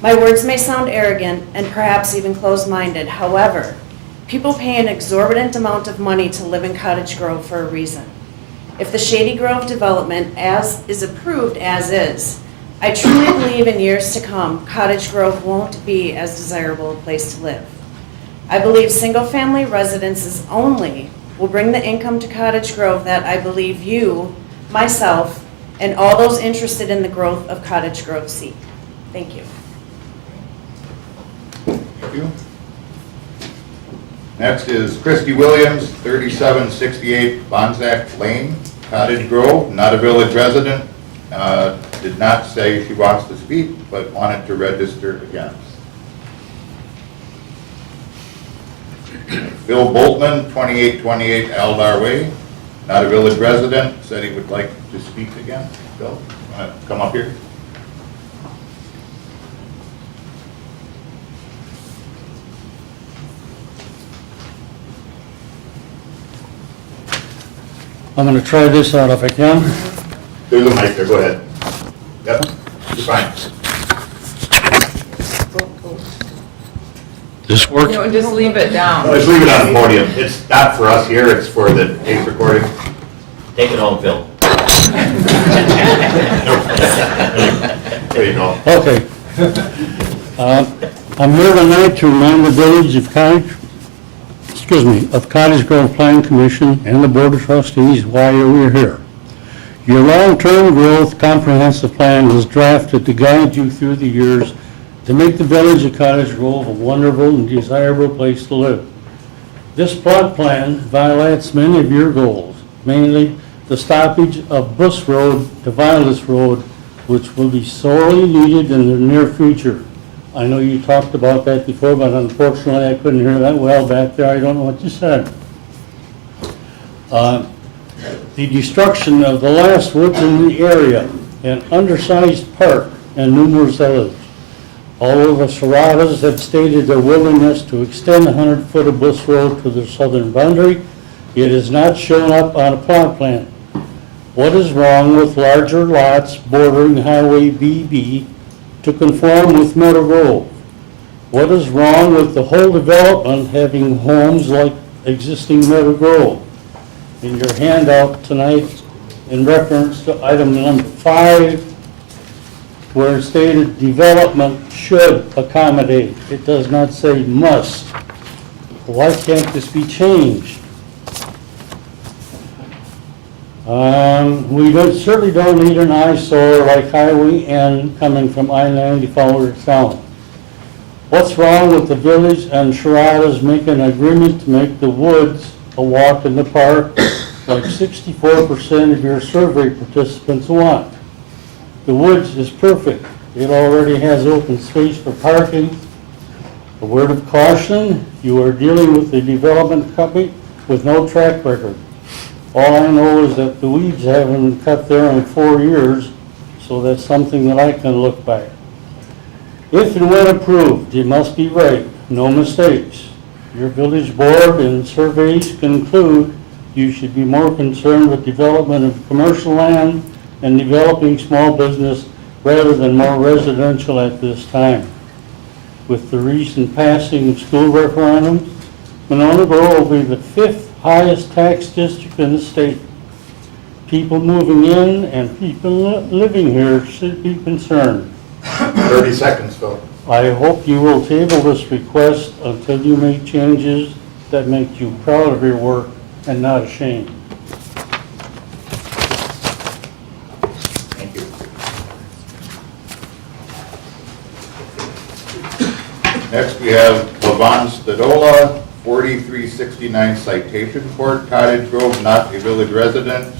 My words may sound arrogant and perhaps even closed-minded. However, people pay an exorbitant amount of money to live in Cottage Grove for a reason. If the Shady Grove development is approved as is, I truly believe in years to come, Cottage Grove won't be as desirable a place to live. I believe single-family residences only will bring the income to Cottage Grove that I believe you, myself, and all those interested in the growth of Cottage Grove seek. Thank you. Thank you. Next is Christy Williams, 3768 Bonsack Lane, Cottage Grove, not a village resident. Did not say she wants to speak, but wanted to register against. Bill Boltman, 2828 Aldar Way, not a village resident, said he would like to speak against. Bill, want to come up here? I'm going to try this out if I can. There's a mic there, go ahead. Yep, you're fine. This work? No, just leave it down. No, just leave it on the podium. It's not for us here, it's for the tape recording. Take it home, Phil. There you go. Okay. I'm here tonight to remind the village of Cottage Grove Plan Commission and the Board of Trustees why we're here. Your long-term growth comprehensive plan was drafted to guide you through the years to make the village of Cottage Grove a wonderful and desirable place to live. This plot plan violates many of your goals, mainly the stoppage of Bus Road to Violet Road, which will be sorely needed in the near future. I know you talked about that before, but unfortunately I couldn't hear that well back there. I don't know what you said. The destruction of the last woods in the area an undersized park, and numerous others. All of the Serratas have stated their willingness to extend 100-foot of Bliss Road to their southern boundary. It has not shown up on a plot plan. What is wrong with larger lots bordering Highway BB to conform with Meadow Grove? What is wrong with the whole development having homes like existing Meadow Grove? In your handout tonight, in reference to item number 5, where it stated development should accommodate, it does not say must. Why can't this be changed? Certainly don't need an eyesore like Highway N coming from I-90 forward south. What's wrong with the village and Serratas making an agreement to make the woods a walk in the park like 64% of your survey participants want? The woods is perfect. It already has open space for parking. A word of caution, you are dealing with a development company with no track record. All I know is that the weeds haven't been cut there in 4 years, so that's something that I can look back. If and when approved, it must be right, no mistakes. Your village board and surveys conclude you should be more concerned with development of commercial land and developing small business rather than more residential at this time. With the recent passing of school referendums, Monona Grove will be the 5th highest tax district in the state. People moving in and people living here should be concerned. 30 seconds, Phil. I hope you will table this request until you make changes that make you proud of your work and not ashamed. Thank you. Next, we have Levon Stadola, 4369 Citation Court, Cottage Grove, not a village resident,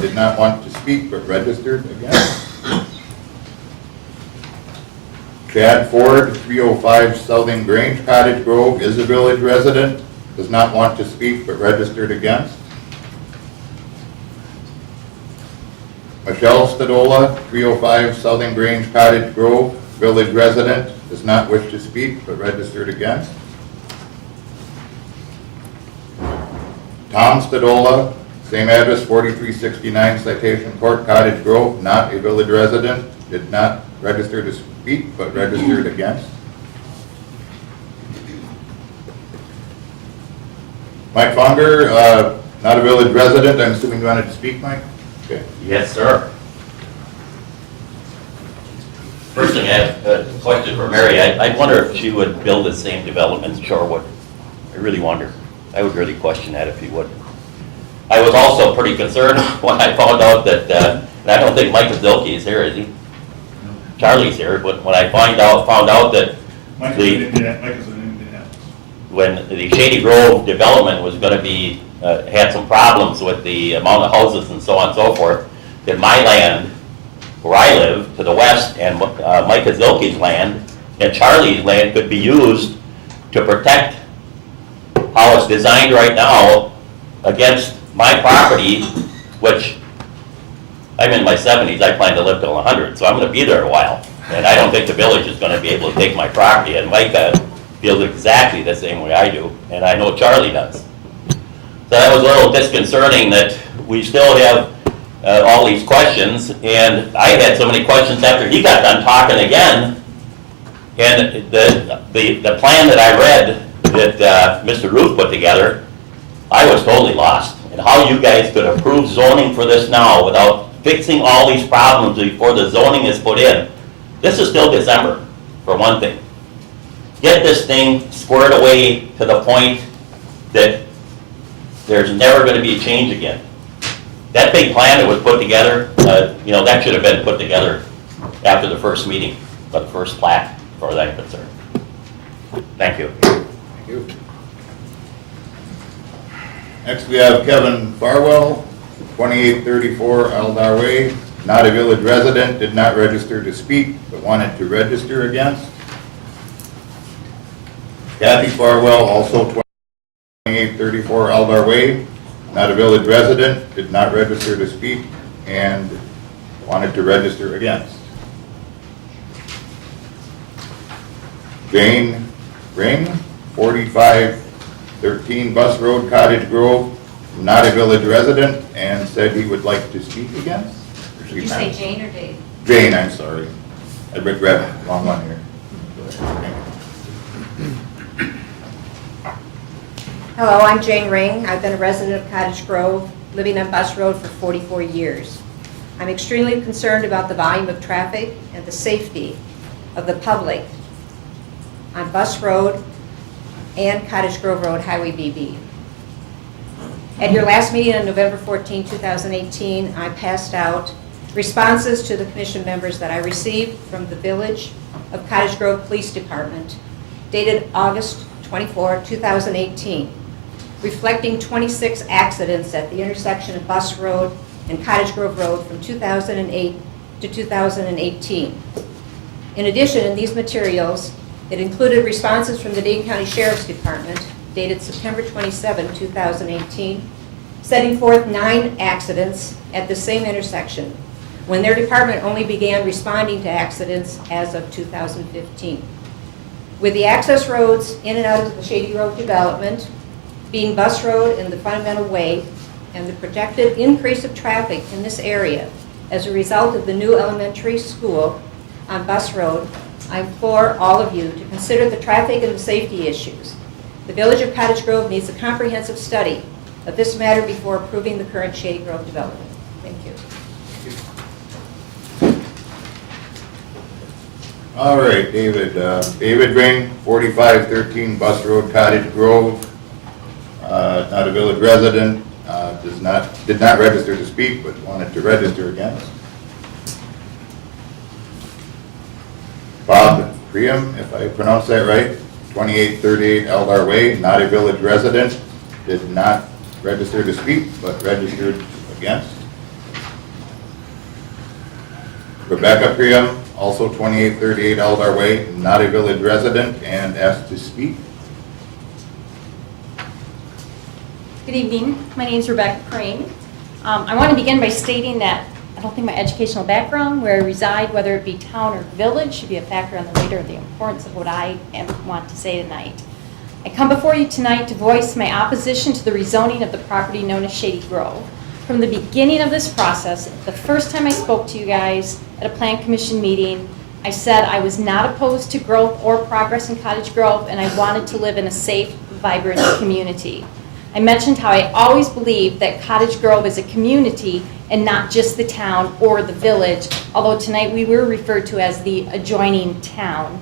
did not want to speak but registered again. Chad Ford, 305 Southern Grange, Cottage Grove, is a village resident, does not want to speak but registered against. Michelle Stadola, 305 Southern Grange, Cottage Grove, village resident, does not wish to speak but registered against. Tom Stadola, same address, 4369 Citation Court, Cottage Grove, not a village resident, did not register to speak but registered against. Mike Funger, not a village resident, I'm assuming you wanted to speak, Mike? Okay. Yes, sir. First thing, I have a question for Mary. I wonder if she would build the same development in Shorewood. I really wonder. I would really question that if he would. I was also pretty concerned when I found out that, and I don't think Mike Zilke is here, is he? Charlie's here, but when I found out that when the Shady Grove development was going to be, had some problems with the amount of houses and so on and so forth, that my land, where I live, to the west, and Mike Zilke's land, and Charlie's land could be used to protect how it's designed right now against my property, which I'm in my 70s, I plan to live till 100, so I'm going to be there a while. And I don't think the village is going to be able to take my property, and Mike feels exactly the same way I do, and I know Charlie does. So that was a little disconcerting that we still have all these questions, and I had so many questions after he got done talking again, and the plan that I read that Mr. Ruth put together, I was totally lost. And how you guys could approve zoning for this now without fixing all these problems before the zoning is put in. This is still December, for one thing. Get this thing squared away to the point that there's never going to be a change again. That big plan that was put together, that should have been put together after the first meeting, the first plat, as far as I'm concerned. Thank you. Thank you. Next, we have Kevin Farwell, 2834 Aldar Way, not a village resident, did not register to speak, but wanted to register against. Kathy Farwell, also 2834 Aldar Way, not a village resident, did not register to speak. And wanted to register against. Jane Ring, 4513 Bus Road, Cottage Grove, not a village resident, and said he would like to speak against. Did you say Jane or Dave? Jane, I'm sorry. I read wrong one here. Hello, I'm Jane Ring. I've been a resident of Cottage Grove, living on Bus Road for 44 years. I'm extremely concerned about the volume of traffic and the safety of the public on Bus Road and Cottage Grove Road, Highway BB. At your last meeting on November 14, 2018, I passed out responses to the commission members that I received from the Village of Cottage Grove Police Department dated August 24, 2018, reflecting 26 accidents at the intersection of Bus Road and Cottage Grove Road from 2008 to 2018. In addition, in these materials, it included responses from the Dane County Sheriff's Department dated September 27, 2018, setting forth 9 accidents at the same intersection when their department only began responding to accidents as of 2015. With the access roads in and out of the Shady Grove development being Bus Road and the Fundamental Way, and the projected increase of traffic in this area as a result of the new elementary school on Bus Road, I implore all of you to consider the traffic and the safety issues. The Village of Cottage Grove needs a comprehensive study of this matter before approving the current Shady Grove development. Thank you. All right, David. David Ring, 4513 Bus Road, Cottage Grove. Not a village resident. Did not register to speak, but wanted to register against. Bob Priam, if I pronounce that right, 2838 Eldar Way, not a village resident. Did not register to speak, but registered against. Rebecca Priam, also 2838 Eldar Way, not a village resident, and asked to speak. Good evening. My name is Rebecca Crane. I want to begin by stating that I don't think my educational background, where I reside, whether it be town or village, should be a factor on the weight or the importance of what I want to say tonight. I come before you tonight to voice my opposition to the rezoning of the property known as Shady Grove. From the beginning of this process, the first time I spoke to you guys at a Plan Commission meeting, I said I was not opposed to growth or progress in Cottage Grove, and I wanted to live in a safe, vibrant community. I mentioned how I always believed that Cottage Grove is a community and not just the town or the village, although tonight we were referred to as the adjoining town.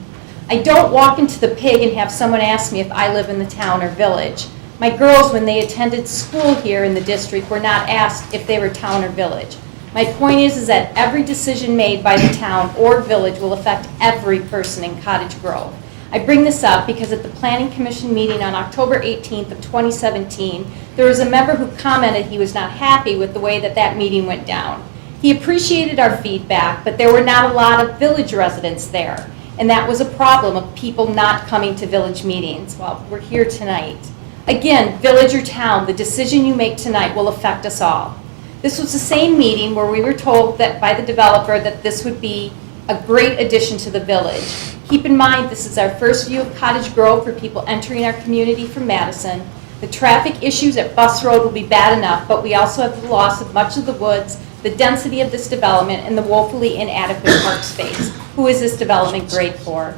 I don't walk into the pig and have someone ask me if I live in the town or village. My girls, when they attended school here in the district, were not asked if they were town or village. My point is that every decision made by the town or village will affect every person in Cottage Grove. I bring this up because at the Planning Commission meeting on October 18th of 2017, there was a member who commented he was not happy with the way that meeting went down. He appreciated our feedback, but there were not a lot of village residents there, and that was a problem of people not coming to village meetings. Well, we're here tonight. Again, village or town, the decision you make tonight will affect us all. This was the same meeting where we were told that by the developer that this would be a great addition to the village. Keep in mind, this is our first view of Cottage Grove for people entering our community from Madison. The traffic issues at Bus Road will be bad enough, but we also have the loss of much of the woods, the density of this development, and the woefully inadequate park space. Who is this development great for?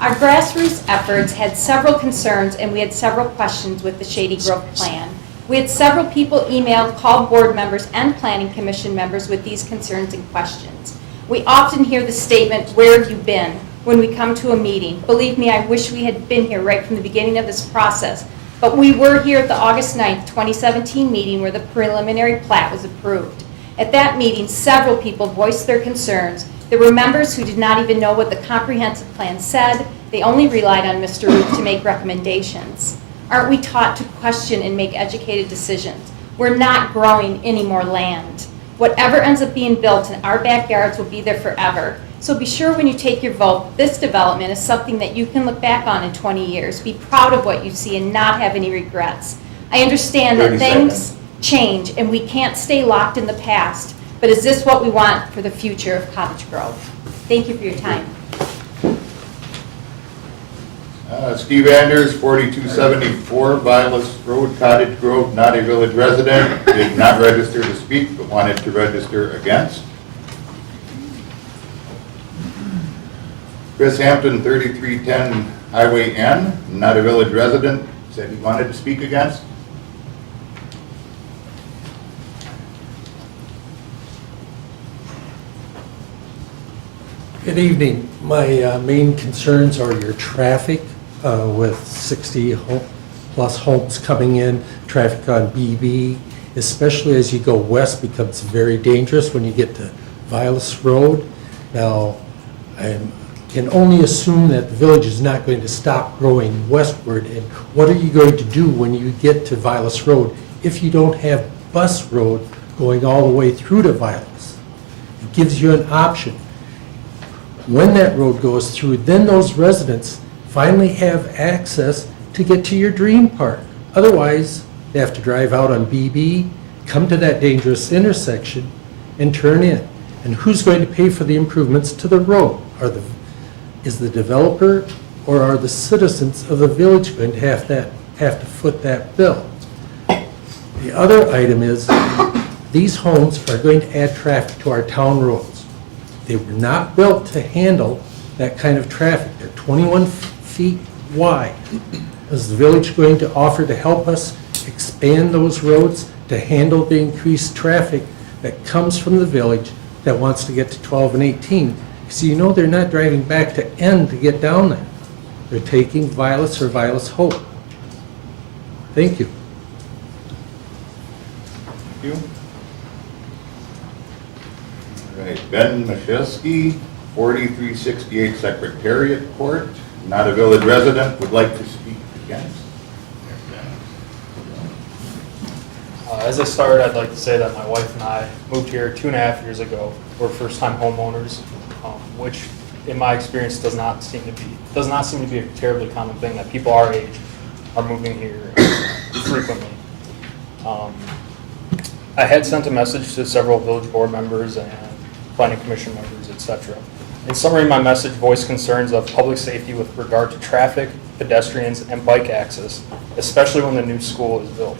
Our grassroots efforts had several concerns, and we had several questions with the Shady Grove plan. We had several people emailed, called board members and Planning Commission members with these concerns and questions. We often hear the statement, "Where have you been?" when we come to a meeting. Believe me, I wish we had been here right from the beginning of this process. But we were here at the August 9th, 2017 meeting where the preliminary plat was approved. At that meeting, several people voiced their concerns. There were members who did not even know what the comprehensive plan said. They only relied on Mr. Ruth to make recommendations. Aren't we taught to question and make educated decisions? We're not growing any more land. Whatever ends up being built in our backyards will be there forever. So be sure when you take your vote, this development is something that you can look back on in 20 years. Be proud of what you see and not have any regrets. I understand that things change and we can't stay locked in the past. but is this what we want for the future of Cottage Grove? Thank you for your time. Steve Anders, 4274 Violas Road, Cottage Grove, not a village resident, did not register to speak, but wanted to register against. Chris Hampton, 3310 Highway N, not a village resident, said he wanted to speak against. Good evening. My main concerns are your traffic with 60 plus homes coming in, traffic on BB, especially as you go west becomes very dangerous when you get to Violas Road. Now, I can only assume that the village is not going to stop growing westward, and what are you going to do when you get to Violas Road if you don't have bus road going all the way through to Violas? It gives you an option. When that road goes through, then those residents finally have access to get to your dream park. Otherwise, they have to drive out on BB, come to that dangerous intersection, and turn in. And who's going to pay for the improvements to the road? Is the developer or are the citizens of the village going to have to foot that bill? The other item is these homes are going to add traffic to our town roads. They were not built to handle that kind of traffic. They're 21 feet wide. Is the village going to offer to help us expand those roads to handle the increased traffic that comes from the village that wants to get to 12 and 18? So you know they're not driving back to N to get down there. They're taking Violas or Violas Hope. Thank you. Thank you. All right, Ben Mashewski, 4368 Secretariat Court, not a village resident, would like to speak against. As I started, I'd like to say that my wife and I moved here 2.5 years ago. We're first-time homeowners, which, in my experience, does not seem to be a terribly common thing that people our age are moving here frequently. I had sent a message to several village board members and planning commission members, etc. In summary, my message voiced concerns of public safety with regard to traffic, pedestrians, and bike access, especially when the new school is built.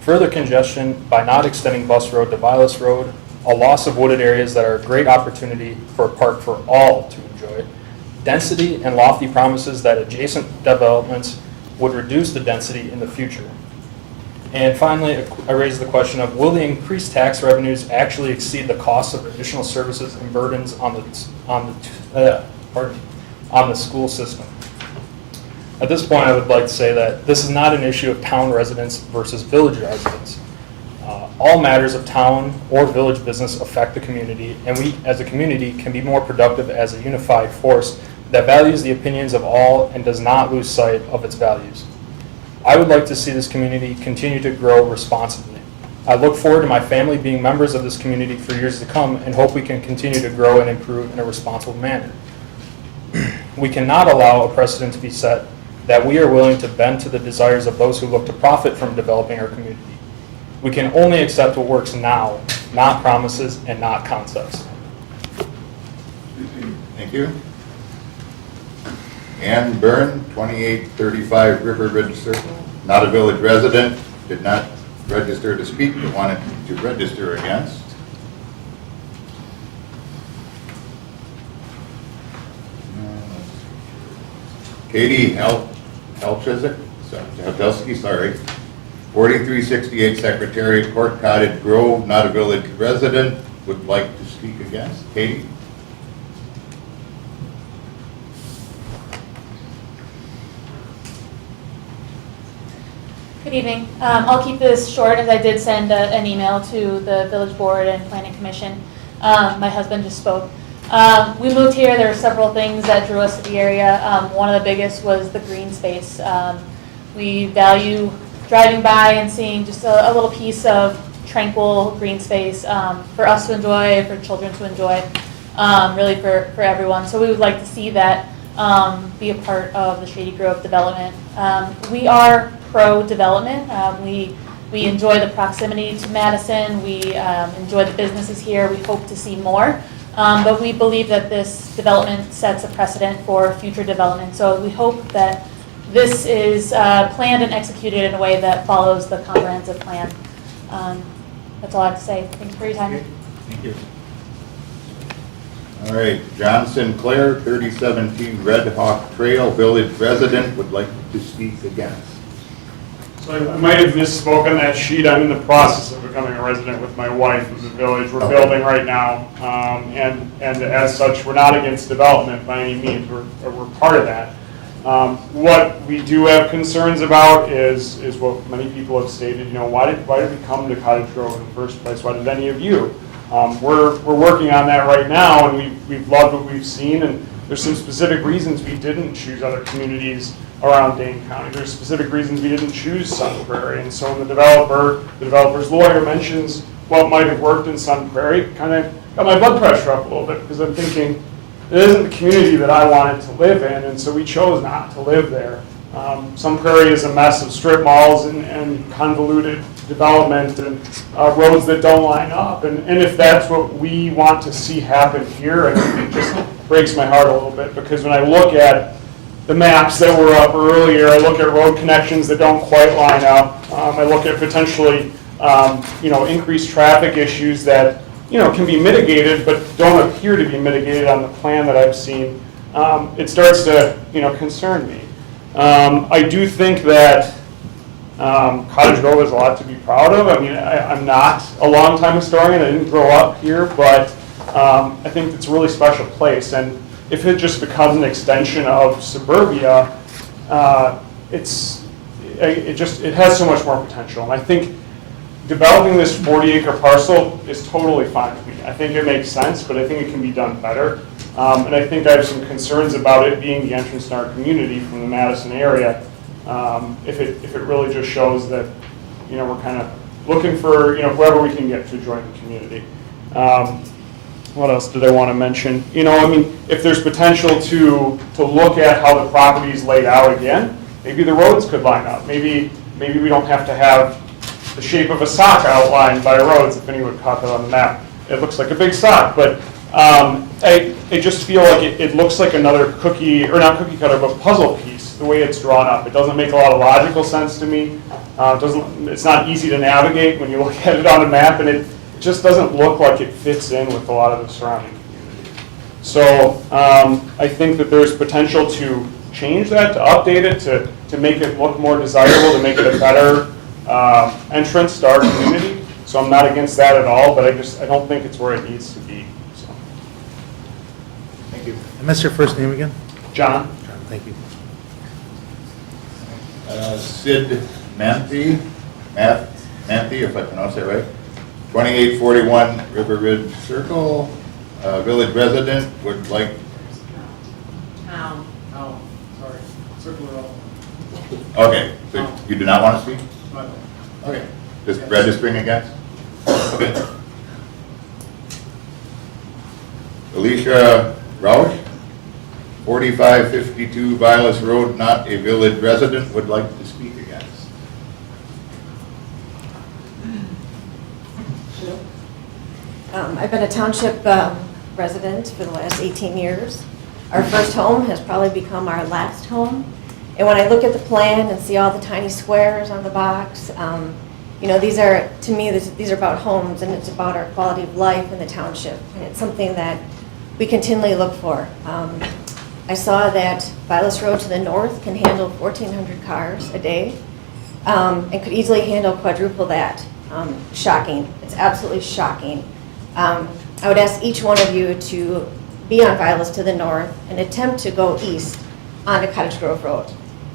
Further congestion by not extending bus road to Violas Road, a loss of wooded areas that are a great opportunity for a park for all to enjoy, density and lofty promises that adjacent developments would reduce the density in the future. And finally, I raised the question of, will the increased tax revenues actually exceed the cost of additional services and burdens on the school system? At this point, I would like to say that this is not an issue of town residents versus village residents. All matters of town or village business affect the community, and we as a community can be more productive as a unified force that values the opinions of all and does not lose sight of its values. I would like to see this community continue to grow responsibly. I look forward to my family being members of this community for years to come and hope we can continue to grow and improve in a responsible manner. We cannot allow a precedent to be set that we are willing to bend to the desires of those who look to profit from developing our community. We can only accept what works now, not promises and not concepts. Thank you. Ann Byrne, 2835 River Ridge Circle, not a village resident, did not register to speak, but wanted to register against. Katie Helpelski, sorry, 4368 Secretariat Court, Cottage Grove, not a village resident, would like to speak against. Katie? Good evening. I'll keep this short, as I did send an email to the village board and planning commission. My husband just spoke. We moved here. There were several things that drew us to the area. One of the biggest was the green space. We value driving by and seeing just a little piece of tranquil green space for us to enjoy, for children to enjoy, really for everyone. So we would like to see that be a part of the Shady Grove development. We are pro-development. We We enjoy the proximity to Madison. We enjoy the businesses here. We hope to see more. But we believe that this development sets a precedent for future development. So we hope that this is planned and executed in a way that follows the comprehensive plan. That's all I have to say. Thank you for your time. Thank you. All right, John Sinclair, 3017 Red Hawk Trail, village resident, would like to speak against. So I might have misspoke on that sheet. I'm in the process of becoming a resident with my wife of the village. We're building right now, and as such, we're not against development by any means. We're part of that. What we do have concerns about is what many people have stated. You know, why did we come to Cottage Grove in the first place? Why did any of you? We're working on that right now, and we've loved what we've seen. And there's some specific reasons we didn't choose other communities around Dane County. There's specific reasons we didn't choose Sun Prairie. And so when the developer's lawyer mentions what might have worked in Sun Prairie, kind of got my blood pressure up a little bit, because I'm thinking, it isn't the community that I wanted to live in, and so we chose not to live there. Sun Prairie is a mess of strip malls and convoluted development and roads that don't line up. And if that's what we want to see happen here, it just breaks my heart a little bit, because when I look at the maps that were up earlier, I look at road connections that don't quite line up. I look at potentially increased traffic issues that can be mitigated, but don't appear to be mitigated on the plan that I've seen. It starts to concern me. I do think that Cottage Grove has a lot to be proud of. I mean, I'm not a longtime historian. I didn't grow up here, but I think it's a really special place. And if it just becomes an extension of suburbia, it has so much more potential. And I think developing this 40-acre parcel is totally fine with me. I think it makes sense, but I think it can be done better. And I think I have some concerns about it being the entrance to our community from the Madison area. If it really just shows that we're kind of looking for whoever we can get to join the community. What else did I want to mention? I mean, if there's potential to look at how the property is laid out again, maybe the roads could line up. Maybe we don't have to have the shape of a sock outlined by roads. If anyone caught that on the map, it looks like a big sock. But I just feel like it looks like another cookie, or not cookie cutter, but puzzle piece, the way it's drawn up. It doesn't make a lot of logical sense to me. It's not easy to navigate when you look at it on a map, and it just doesn't look like it fits in with a lot of the surrounding community. So I think that there's potential to change that, to update it, to make it look more desirable, to make it a better entrance to our community. So I'm not against that at all, but I don't think it's where it needs to be. So. Thank you. And that's your first name again? John. John, thank you. Sid Manthe, if I pronounce that right, 2841 River Ridge Circle, village resident, would like. Oh, sorry. Circle it all. Okay, so you do not want to speak? Okay, just registering against? Okay. Alicia Roush, 4552 Vilas Road, not a village resident, would like to speak against. I've been a township resident for the last 18 years. Our first home has probably become our last home. And when I look at the plan and see all the tiny squares on the box, these are, to me, these are about homes, and it's about our quality of life in the township. And it's something that we continually look for. I saw that Vilas Road to the north can handle 1,400 cars a day, and could easily handle quadruple that. Shocking. It's absolutely shocking. I would ask each one of you to be on Vilas to the north and attempt to go east onto Cottage Grove Road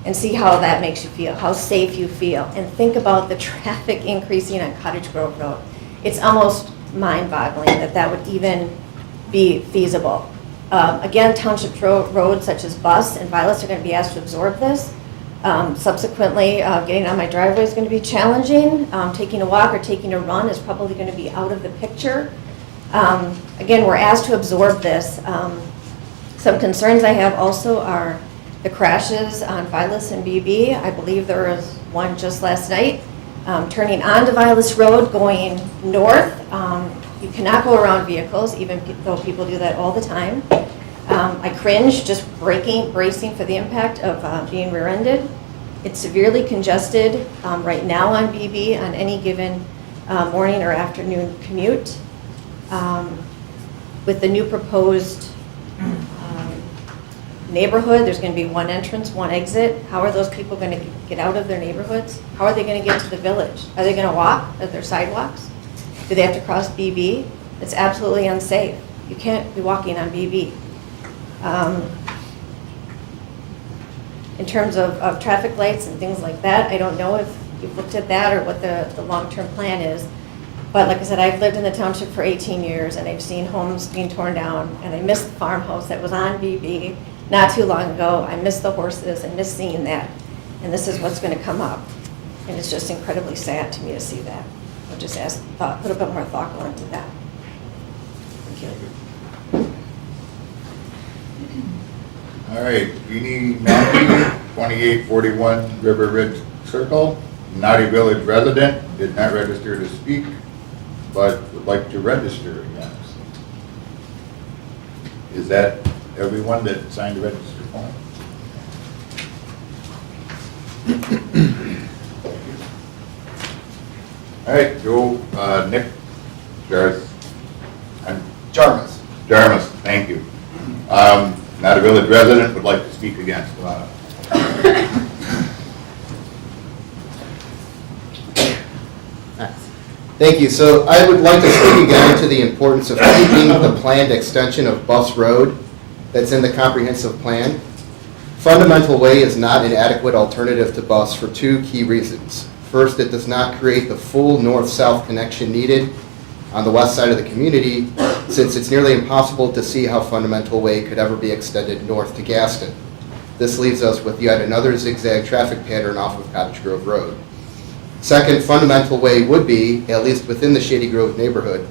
and see how that makes you feel, how safe you feel, and think about the traffic increasing on Cottage Grove Road. It's almost mind-boggling that would even be feasible. Again, township roads such as Bus and Vilas are going to be asked to absorb this. Subsequently, getting on my driveway is going to be challenging. Taking a walk or taking a run is probably going to be out of the picture. Again, we're asked to absorb this. Some concerns I have also are the crashes on Vilas and BB. I believe there was one just last night. Turning onto Vilas Road, going north, you cannot go around vehicles, even though people do that all the time. I cringe just bracing for the impact of being rear-ended. It's severely congested right now on BB on any given morning or afternoon commute. With the new proposed neighborhood, there's going to be one entrance, one exit. How are those people going to get out of their neighborhoods? How are they going to get to the village? Are they going to walk? Are there sidewalks? Do they have to cross BB? It's absolutely unsafe. You can't be walking on BB. In terms of traffic lights and things like that, I don't know if you've looked at that or what the long-term plan is. But like I said, I've lived in the township for 18 years and I've seen homes being torn down, and I miss the farmhouse that was on BB not too long ago. I miss the horses, I miss seeing that. And this is what's going to come up. And it's just incredibly sad to me to see that. I'll just put a bit more thought into that. Thank you. All right, Jeannie Mackey, 2841 River Ridge Circle, Naughty Village resident, did not register to speak, but would like to register again. Is that everyone that signed the register form? All right, Joe, Nick Jarmus, thank you. Not a village resident, would like to speak against. Thank you. So I would like to speak again to the importance of keeping the planned extension of Bus Road that's in the comprehensive plan. Fundamental Way is not an adequate alternative to bus for two key reasons. First, it does not create the full north-south connection needed on the west side of the community, since it's nearly impossible to see how Fundamental Way could ever be extended north to Gaston. This leaves us with yet another zigzag traffic pattern off of Cottage Grove Road. Second, Fundamental Way would be, at least within the Shady Grove neighborhood,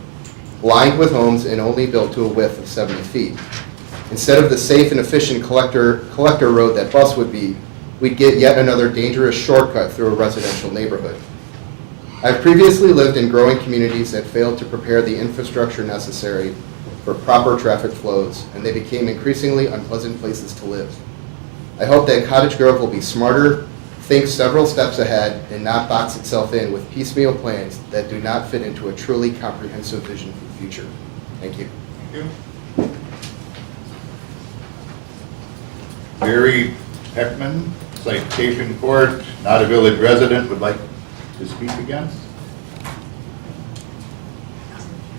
lined with homes and only built to a width of 70 feet. Instead of the safe and efficient collector road that bus would be, we'd get yet another dangerous shortcut through a residential neighborhood. I've previously lived in growing communities that failed to prepare the infrastructure necessary for proper traffic flows, and they became increasingly unpleasant places to live. I hope that Cottage Grove will be smarter, think several steps ahead, and not box itself in with piecemeal plans that do not fit into a truly comprehensive vision for the future. Thank you. Thank you. Barry Heckman, Citation Court, not a village resident, would like to speak against.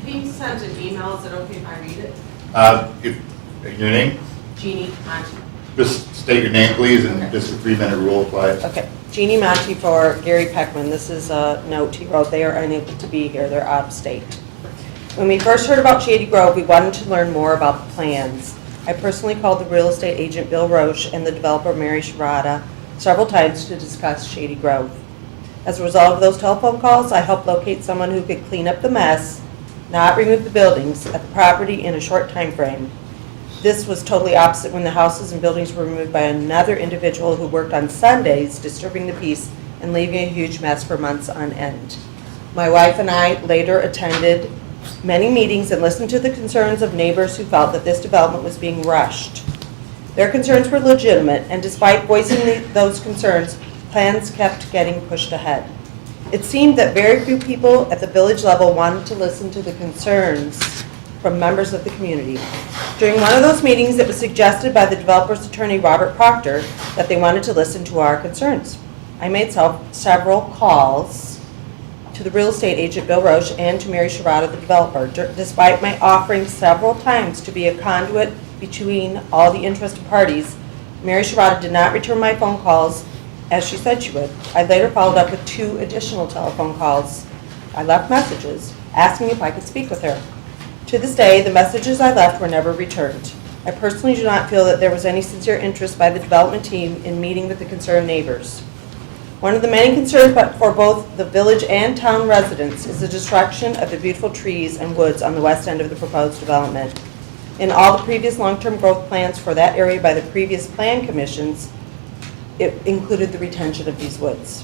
He sent an email, is it okay if I read it? Your name? Jeannie Monty. Just state your name, please, and just a 3-minute rule applies. Okay, Jeannie Monty for Gary Peckman. This is a note he wrote. They are unable to be here, they're out of state. When we first heard about Shady Grove, we wanted to learn more about the plans. I personally called the real estate agent Bill Roche and the developer Mary Sharada several times to discuss Shady Grove. As a result of those telephone calls, I helped locate someone who could clean up the mess, not remove the buildings at the property in a short time frame. This was totally opposite when the houses and buildings were removed by another individual who worked on Sundays, disturbing the peace and leaving a huge mess for months on end. My wife and I later attended many meetings and listened to the concerns of neighbors who felt that this development was being rushed. Their concerns were legitimate, and despite voicing those concerns, plans kept getting pushed ahead. It seemed that very few people at the village level wanted to listen to the concerns from members of the community. During one of those meetings, it was suggested by the developer's attorney, Robert Proctor, that they wanted to listen to our concerns. I made several calls to the real estate agent, Bill Roche, and to Mary Sharada, the developer. Despite my offering several times to be a conduit between all the interested parties, Mary Sharada did not return my phone calls as she said she would. I later followed up with 2 additional telephone calls. I left messages asking if I could speak with her. To this day, the messages I left were never returned. I personally do not feel that there was any sincere interest by the development team in meeting with the concerned neighbors. One of the many concerns for both the village and town residents is the destruction of the beautiful trees and woods on the west end of the proposed development. In all the previous long-term growth plans for that area by the previous plan commissions, it included the retention of these woods.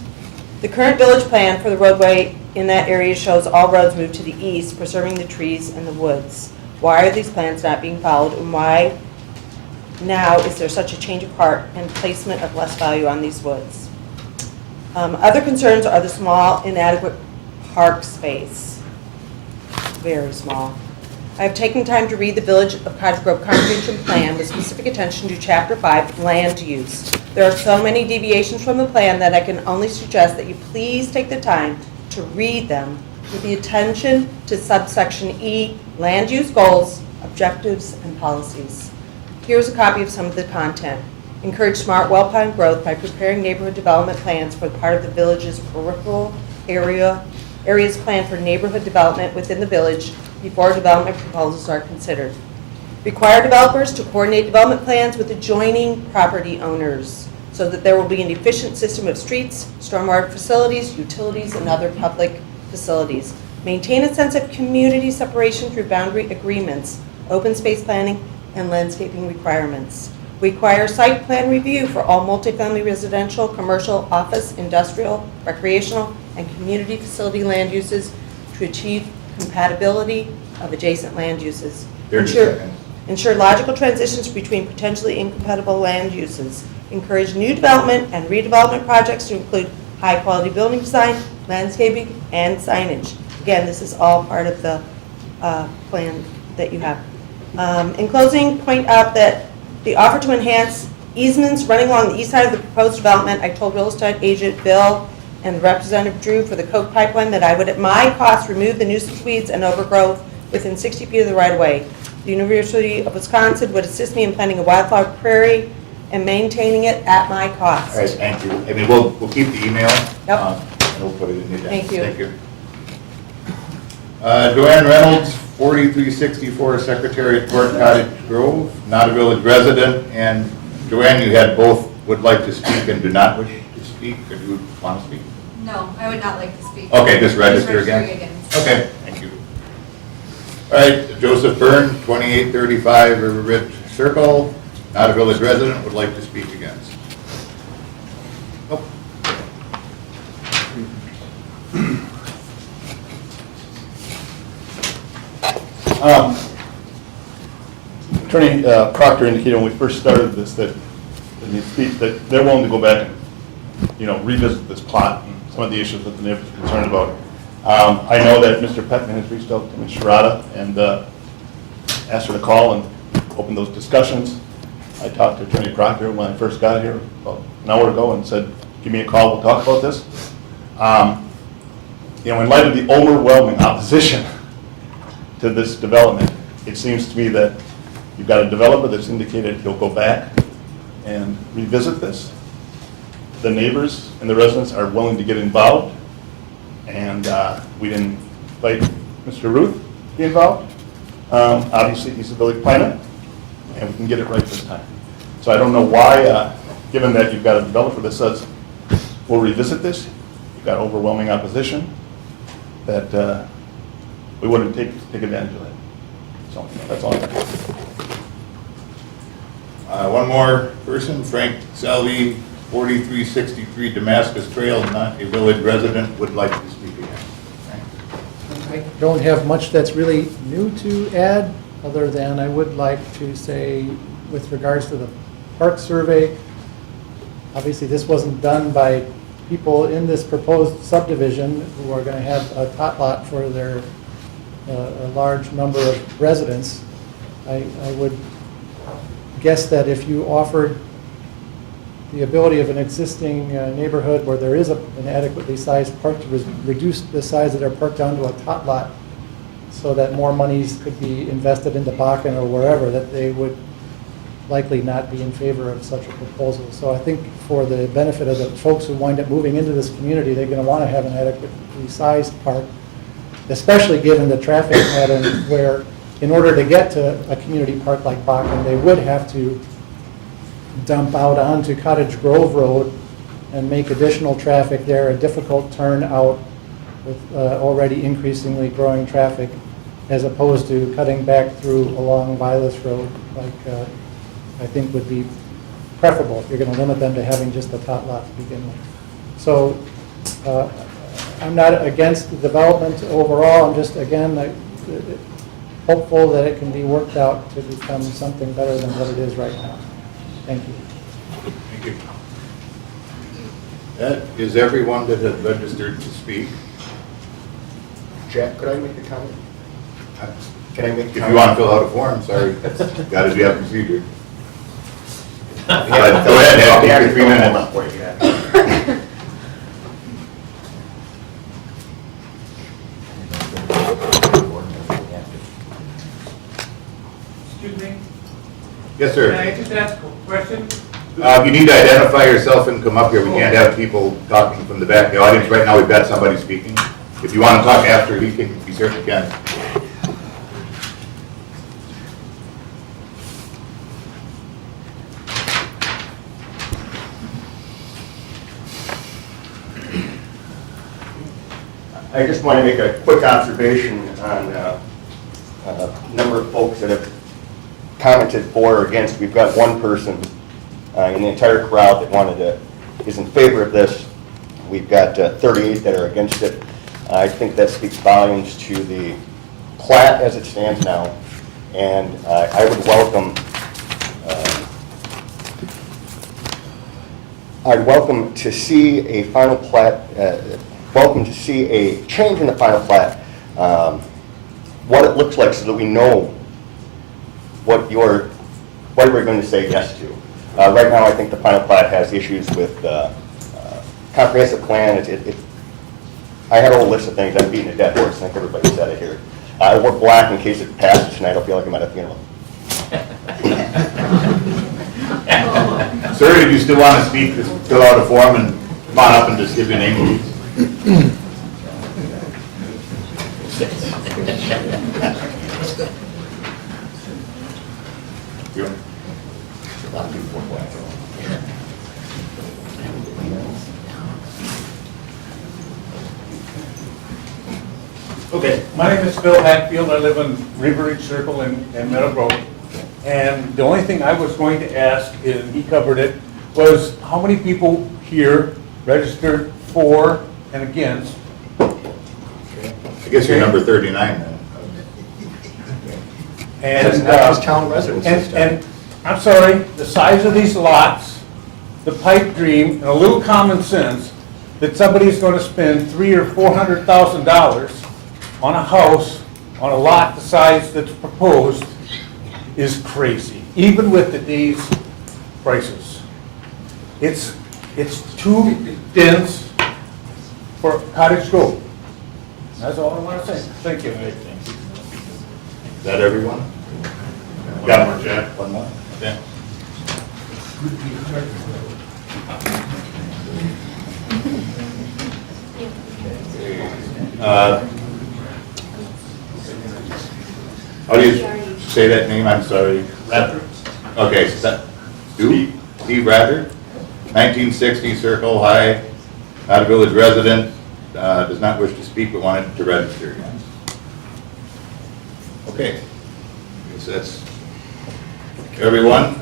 The current village plan for the roadway in that area shows all roads move to the east, preserving the trees and the woods. Why are these plans not being followed, and why now is there such a change of heart and placement of less value on these woods? Other concerns are the small, inadequate park space. Very small. I have taken time to read the Village of Cottage Grove Comprehensive Plan with specific attention to Chapter 5, Land Use. There are so many deviations from the plan that I can only suggest that you please take the time to read them with the attention to subsection E, Land Use Goals, Objectives, and Policies. Here's a copy of some of the content. Encourage smart, well-planned growth by preparing neighborhood development plans for part of the village's peripheral areas planned for neighborhood development within the village before development proposals are considered. Require developers to coordinate development plans with adjoining property owners so that there will be an efficient system of streets, stormwater facilities, utilities, and other public facilities. Maintain a sense of community separation through boundary agreements, open space planning, and landscaping requirements. Require site plan review for all multifamily residential, commercial, office, industrial, recreational, and community facility land uses to achieve compatibility of adjacent land uses. 30 seconds. Ensure logical transitions between potentially incompatible land uses. Encourage new development and redevelopment projects to include high-quality building design, landscaping, and signage. Again, this is all part of the plan that you have. In closing, point out that the offer to enhance easements running along the east side of the proposed development, I told real estate agent Bill and Representative Drew for the Coke pipeline that I would at my cost remove the nuisance weeds and overgrowth within 60 feet of the right-of-way. The University of Wisconsin would assist me in planting a wildflower prairie and maintaining it at my cost. All right, thank you. I mean, we'll keep the email. Yep. And we'll put it in the agenda. Thank you. Thank you. Joanne Reynolds, 4364 Secretariat Court, Cottage Grove, not a village resident. And Joanne, you had both would like to speak and do not wish to speak, or do you want to speak? No, I would not like to speak. Okay, just register again? registering again. Okay, thank you. All right, Joseph Byrne, 2835 River Ridge Circle, not a village resident, would like to speak against. Oh. Attorney Proctor indicated when we first started this that they're willing to go back and, revisit this plot and some of the issues that the neighbors are concerned about. I know that Mr. Peckman has reached out to Ms. Sharada and asked her to call and open those discussions. I talked to Attorney Proctor when I first got here about an hour ago and said, give me a call, we'll talk about this. In light of the overwhelming opposition to this development, it seems to me that you've got a developer that's indicated he'll go back and revisit this. The neighbors and the residents are willing to get involved, and we didn't invite Mr. Ruth to be involved. Obviously, he's a village planner, and we can get it right this time. So I don't know why, given that you've got a developer that says, we'll revisit this, you've got overwhelming opposition, that we wouldn't take advantage of that. So that's all I got. One more person, Frank Selvey, 4363 Damascus Trail, not a village resident, would like to speak again. I don't have much that's really new to add, other than I would like to say, with regards to the park survey, obviously this wasn't done by people in this proposed subdivision who are going to have a tot lot for their a large number of residents. I would guess that if you offered the ability of an existing neighborhood where there is an adequately sized park to reduce the size of their park down to a tot lot so that more monies could be invested into Bakken or wherever, that they would likely not be in favor of such a proposal. So I think for the benefit of the folks who wind up moving into this community, they're going to want to have an adequately sized park, especially given the traffic pattern where in order to get to a community park like Bakken, they would have to dump out onto Cottage Grove Road and make additional traffic there, a difficult turn out with already increasingly growing traffic, as opposed to cutting back through along Vilas Road, like I think would be preferable if you're going to limit them to having just the tot lot to begin with. So I'm not against the development overall, I'm just, again, hopeful that it can be worked out to become something better than what it is right now. Thank you. Thank you. That is everyone that has registered to speak. Jack, could I make a comment? Can I make a comment? If you want to fill out a form, sorry, got to do that procedure. Go ahead, Ed, take your 3 minutes. Excuse me? Yes, sir. Can I just ask a question? You need to identify yourself and come up here. We can't have people talking from the back of the audience. Right now, we've got somebody speaking. If you want to talk after, he certainly can. I just want to make a quick observation on a number of folks that have commented for or against. We've got one person in the entire crowd that is in favor of this. We've got 38 that are against it. I think that speaks volumes to the plat as it stands now, and I would welcome I'd welcome to see a final plat, welcome to see a change in the final plat, what it looks like so that we know what we're going to say yes to. Right now, I think the final plat has issues with comprehensive plan. I had a whole list of things. I'm beating a dead horse. I think everybody said it here. I wore black in case it passes tonight. I don't feel like I'm at a funeral. Sir, if you still want to speak, just fill out a form and come on up and just give your name, please. Okay, my name is Phil Hatfield. I live in River Ridge Circle in Meadow Grove. And the only thing I was going to ask, and he covered it, was how many people here registered for and against? I guess you're number 39 then. And, That's town residents this time. and I'm sorry, the size of these lots, the pipe dream, and a little common sense that somebody's going to spend $300,000 or $400,000 on a house, on a lot the size that's proposed, is crazy, even with today's prices. It's too dense for Cottage Grove. That's all I want to say. Thank you. Is that everyone? Got one more, Jack. One more? Okay. How do you say that name? I'm sorry. Rather. Okay, Steve Rather, 1960 Circle High, not a village resident, does not wish to speak but wanted to register. Okay, I guess that's everyone.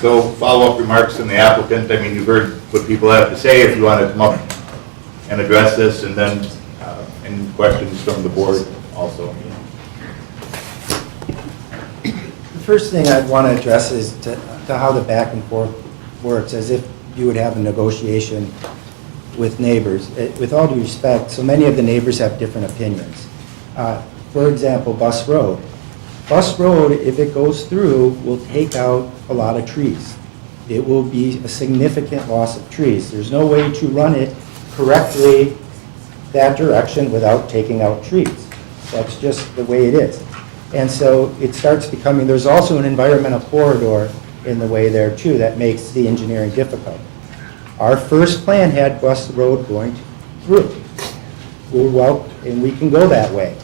So follow-up remarks from the applicant. I mean, you've heard what people have to say. If you want to come up and address this, and then any questions from the board also. The first thing I'd want to address is to how the back and forth works, as if you would have a negotiation with neighbors. With all due respect, so many of the neighbors have different opinions. For example, Bus Road. Bus Road, if it goes through, will take out a lot of trees. It will be a significant loss of trees. There's no way to run it correctly that direction without taking out trees. That's just the way it is. And so it starts becoming, there's also an environmental corridor in the way there too that makes the engineering difficult. Our first plan had Bus Road going through. Well, and we can go that way.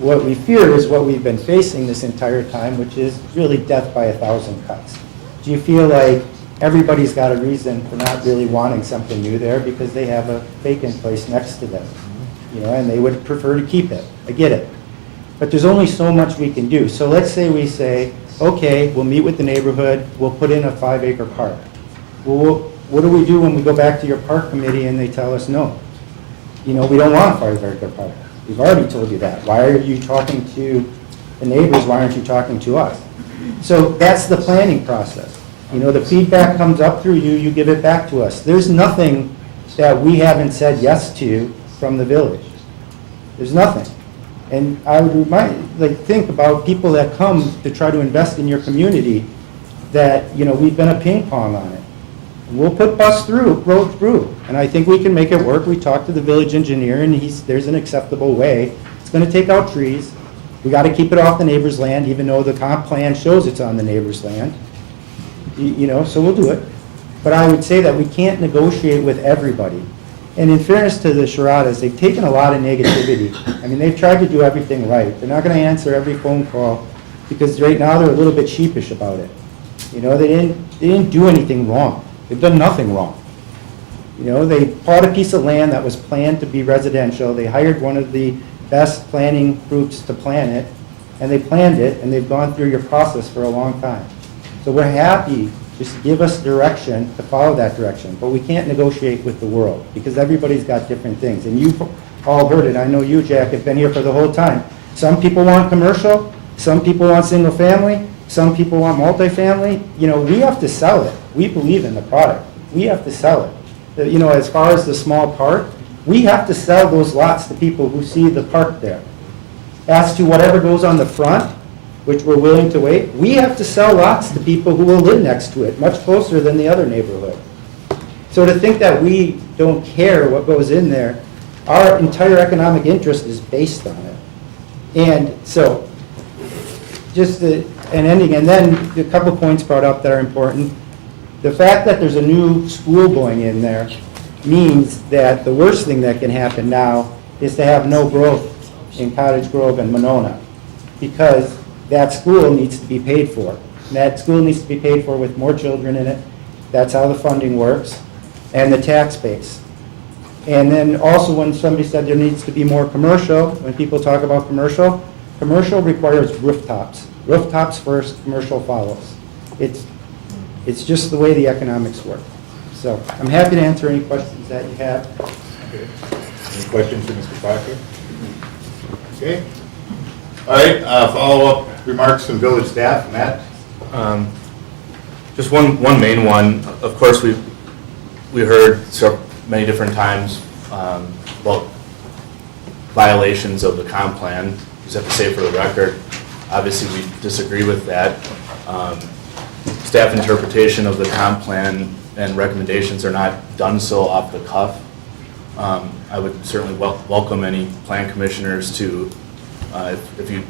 What we fear is what we've been facing this entire time, which is really death by 1,000 cuts. Do you feel like everybody's got a reason for not really wanting something new there because they have a vacant place next to them, you know, and they would prefer to keep it? I get it. But there's only so much we can do. So let's say we say, okay, we'll meet with the neighborhood, we'll put in a 5-acre park. Well, what do we do when we go back to your park committee and they tell us no? You know, we don't want a firefighter park. We've already told you that. Why are you talking to the neighbors? Why aren't you talking to us? So that's the planning process. You know, the feedback comes up through you, you give it back to us. There's nothing that we haven't said yes to from the village. There's nothing. And I would think about people that come to try to invest in your community that, you know, we've been a ping pong on it. We'll put road through, and I think we can make it work. We talked to the village engineer, and there's an acceptable way. It's gonna take out trees. We gotta keep it off the neighbor's land, even though the comp plan shows it's on the neighbor's land. You know, so we'll do it. But I would say that we can't negotiate with everybody. And in fairness to the Sharadas, they've taken a lot of negativity. I mean, they've tried to do everything right. They're not gonna answer every phone call, because right now they're a little bit sheepish about it. You know, they didn't do anything wrong. They've done nothing wrong. You know, they bought a piece of land that was planned to be residential. They hired one of the best planning groups to plan it, and they planned it, and they've gone through your process for a long time. So we're happy, just give us direction to follow that direction. But we can't negotiate with the world, because everybody's got different things. And you've all heard it. I know you, Jack, have been here for the whole time. Some people want commercial, some people want single family, some people want multifamily. You know, we have to sell it. We believe in the product. We have to sell it. You know, as far as the small park, we have to sell those lots to people who see the park there. As to whatever goes on the front, which we're willing to wait, we have to sell lots to people who will live next to it, much closer than the other neighborhood. So to think that we don't care what goes in there, our entire economic interest is based on it. And so, just an ending, and then a couple points brought up that are important. The fact that there's a new school going in there means that the worst thing that can happen now is to have no growth in Cottage Grove and Monona, because that school needs to be paid for. And that school needs to be paid for with more children in it. That's how the funding works, and the tax base. And then also, when somebody said there needs to be more commercial, when people talk about commercial, commercial requires rooftops. Rooftops first, commercial follows. It's just the way the economics work. So I'm happy to answer any questions that you have. Okay. Any questions for Mr. Proctor? Okay. All right, follow-up remarks from village staff. Matt? Just one main one. Of course, we heard so many different times about violations of the comp plan. Just have to say for the record, obviously we disagree with that. Staff interpretation of the comp plan and recommendations are not done so off the cuff. I would certainly welcome any plan commissioners to, if you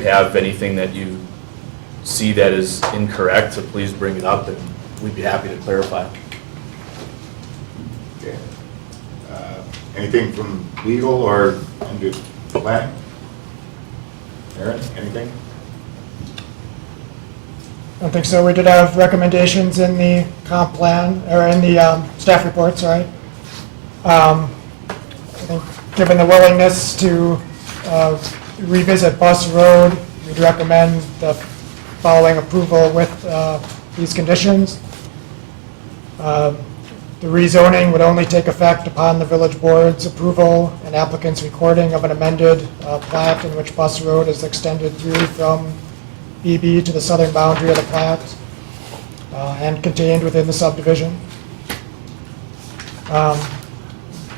have anything that you see that is incorrect, so please bring it up, and we'd be happy to clarify. Okay. Anything from legal or under planning? Aaron, anything? I don't think so. We did have recommendations in the comp plan, or in the staff report, sorry. I think given the willingness to revisit Bus Road, we'd recommend the following approval with these conditions. The rezoning would only take effect upon the village board's approval and applicant's recording of an amended plat in which Bus Road is extended through from BB to the southern boundary of the plat and contained within the subdivision.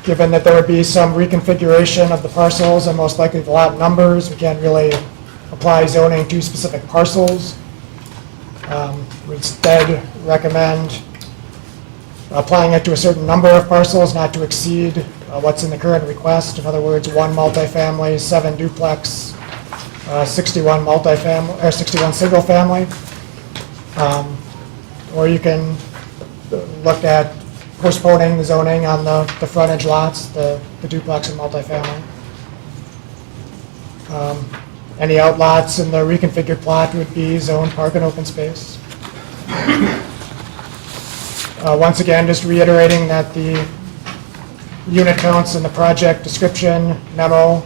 Given that there would be some reconfiguration of the parcels and most likely the lot numbers, we can't really apply zoning to specific parcels. We instead recommend applying it to a certain number of parcels, not to exceed what's in the current request. In other words, 1 multifamily, 7 duplex, 61 multifamily, or 61 single family. Or you can look at postponing the zoning on the frontage lots, the duplex and multifamily. Any outlots in the reconfigured plot would be zoned park and open space. Once again, just reiterating that the unit counts in the project description memo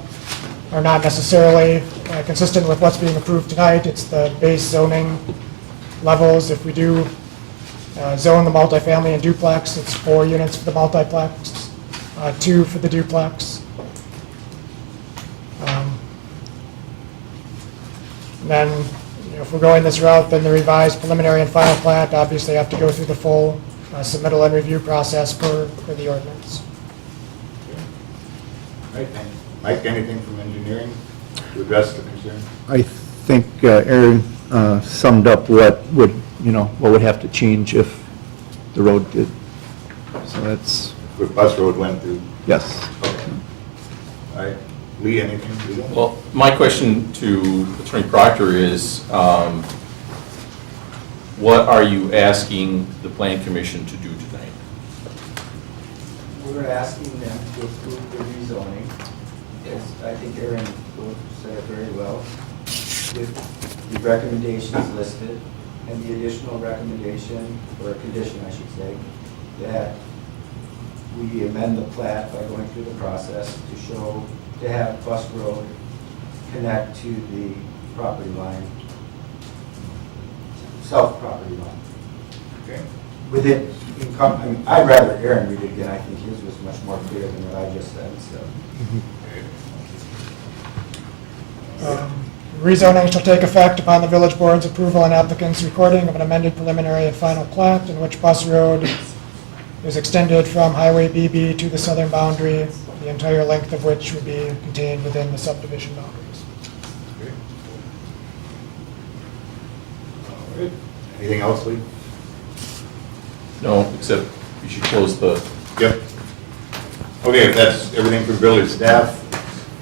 are not necessarily consistent with what's being approved tonight. It's the base zoning levels. If we do zone the multifamily and duplex. It's 4 units for the multiplex, 2 for the duplex. And then, if we're going this route, then the revised preliminary and final plat obviously have to go through the full submittal and review process for the ordinance. Right. Mike, anything from engineering to address the concern? I think Aaron summed up what would have to change if the road did. So that's. If bus road went through? Yes. Okay. All right. Lee, anything? Well, my question to Attorney Proctor is, what are you asking the Plan Commission to do tonight? We're asking them to approve the rezoning, as I think Aaron said it very well, with the recommendations listed, and the additional recommendation, or a condition, I should say, that we amend the plat by going through the process to have Bus Road connect to the property line, south property line. Okay. I'd rather Aaron read it again. I think his was much more clear than what I just said, so. Rezoning shall take effect upon the village board's approval and applicant's recording of an amended preliminary and final plat in which Bus Road is extended from Highway BB to the southern boundary, the entire length of which would be contained within the subdivision boundaries. Okay. All right. Anything else, Lee? No, except you should close the. Yep. Okay, if that's everything from village staff,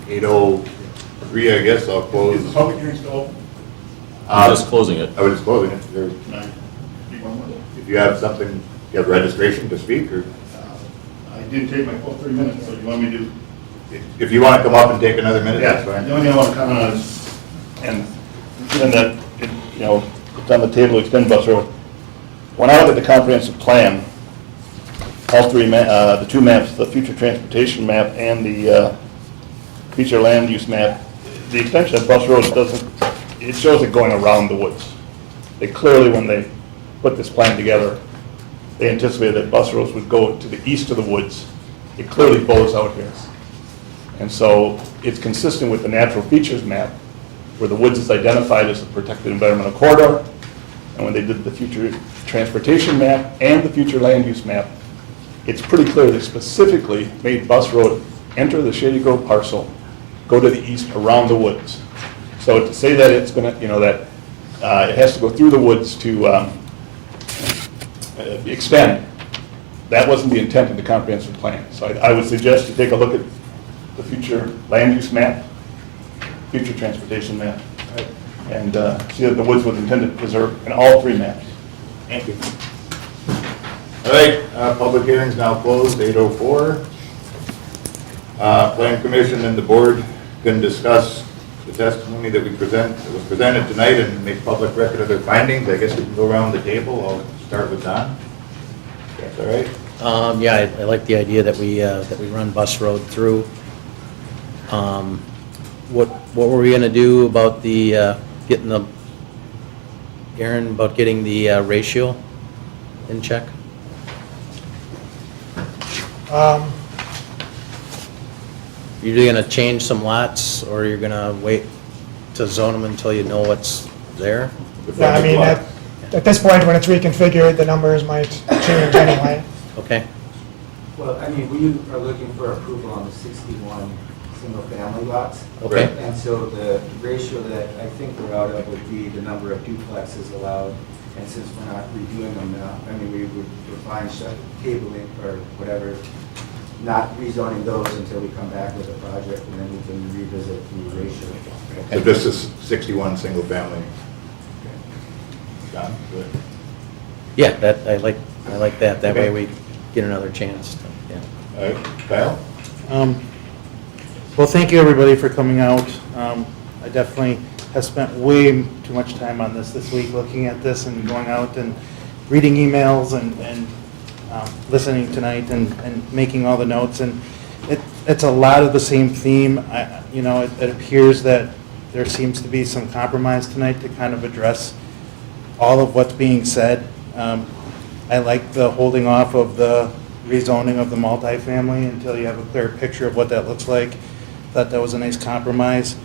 8:03, I guess, I'll close. Is the public hearing still open? Just closing it. I was just closing it. There- If you have something, you have registration to speak, or? I did take my full 3 minutes, so you want me to? If you want to come up and take another minute, that's Yeah, fine. the only thing I want to comment on is, and given that, it's on the table, extend Bus Road. When I look at the comprehensive plan, all three, the two maps, the future transportation map and the future land use map, the extension of Bus Road it shows it going around the woods. They clearly, when they put this plan together, they anticipated that Bus Roads would go to the east of the woods. It clearly bows out here. And so it's consistent with the natural features map, where the woods is identified as a protected environmental corridor. And when they did the future transportation map and the future land use map, it's pretty clear they specifically made Bus Road enter the Shady Grove parcel, go to the east around the woods. So to say that it's going to, that it has to go through the woods to extend, that wasn't the intent of the comprehensive plan. So I would suggest you take a look at the future land use map, future transportation map, and see that the woods was intended to preserve in all three maps. Thank you. All right, public hearing's now closed, 8:04. Plan Commission and the board can discuss the testimony that was presented tonight and make public record of their findings. I guess we can go around the table. I'll start with Don. That's all right? Yeah, I like the idea that we run Bus Road through. What were we gonna do about the, Aaron, about getting the ratio in check? You're gonna change some lots, or you're gonna wait to zone them until you know what's there? Yeah, I mean, at this point, when it's reconfigured, the numbers might change anyway. Okay. Well, I mean, we are looking for approval on the 61 single-family lots. Okay. And so the ratio that I think we're out of would be the number of duplexes allowed. And since we're not redoing them now, I mean, we would refine tabling or whatever, not rezoning those until we come back with a project, and then we can revisit the ratio. So this is 61 single family. Don, good. Yeah, I like that. That way we get another chance. Yeah. All right, Kyle? Well, thank you, everybody, for coming out. I definitely have spent way too much time on this week, looking at this and going out and reading emails and listening tonight and making all the notes. And it's a lot of the same theme. It appears that there seems to be some compromise tonight to kind of address all of what's being said. I like the holding off of the rezoning of the multifamily until you have a clear picture of what that looks like. Thought that was a nice compromise.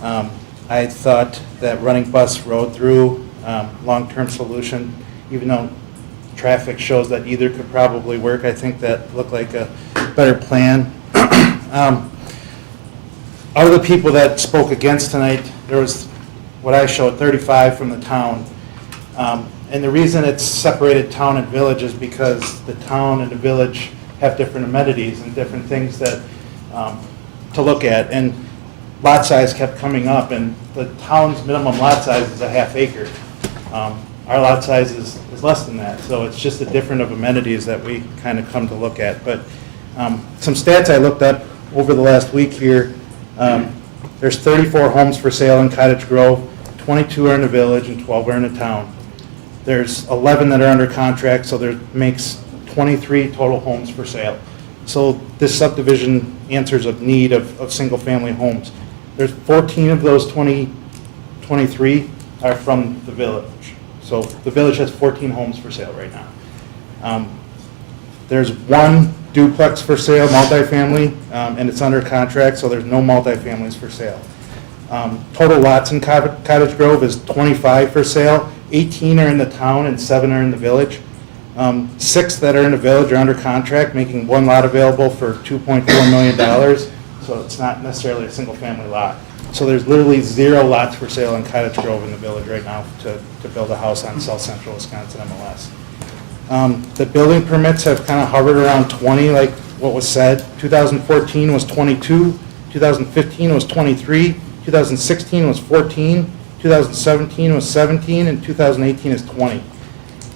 I thought that running Bus Road through, long-term solution, even though traffic shows that either could probably work, I think that looked like a better plan. Out of the people that spoke against tonight, there was, what I showed, 35 from the town. And the reason it's separated town and village is because the town and the village have different amenities and different things that, to look at. And lot size kept coming up, and the town's minimum lot size is a half acre. Our lot size is less than that, so it's just a different of amenities that we kind of come to look at. But some stats I looked up over the last week here, there's 34 homes for sale in Cottage Grove, 22 are in the village, and 12 are in the town. There's 11 that are under contract, so there makes 23 total homes for sale. So this subdivision answers a need of single-family homes. There's 14 of those 23 are from the village. So the village has 14 homes for sale right now. There's one duplex for sale, multifamily, and it's under contract, so there's no multifamilies for sale. Total lots in Cottage Grove is 25 for sale. 18 are in the town and 7 are in the village. 6 that are in the village are under contract, making one lot available for $2.4 million. So it's not necessarily a single-family lot. So there's literally 0 lots for sale in Cottage Grove in the village right now to build a house on South Central Wisconsin MLS. The building permits have kind of hovered around 20, like what was said. 2014 was 22, 2015 was 23, 2016 was 14, 2017 was 17, and 2018 is 20.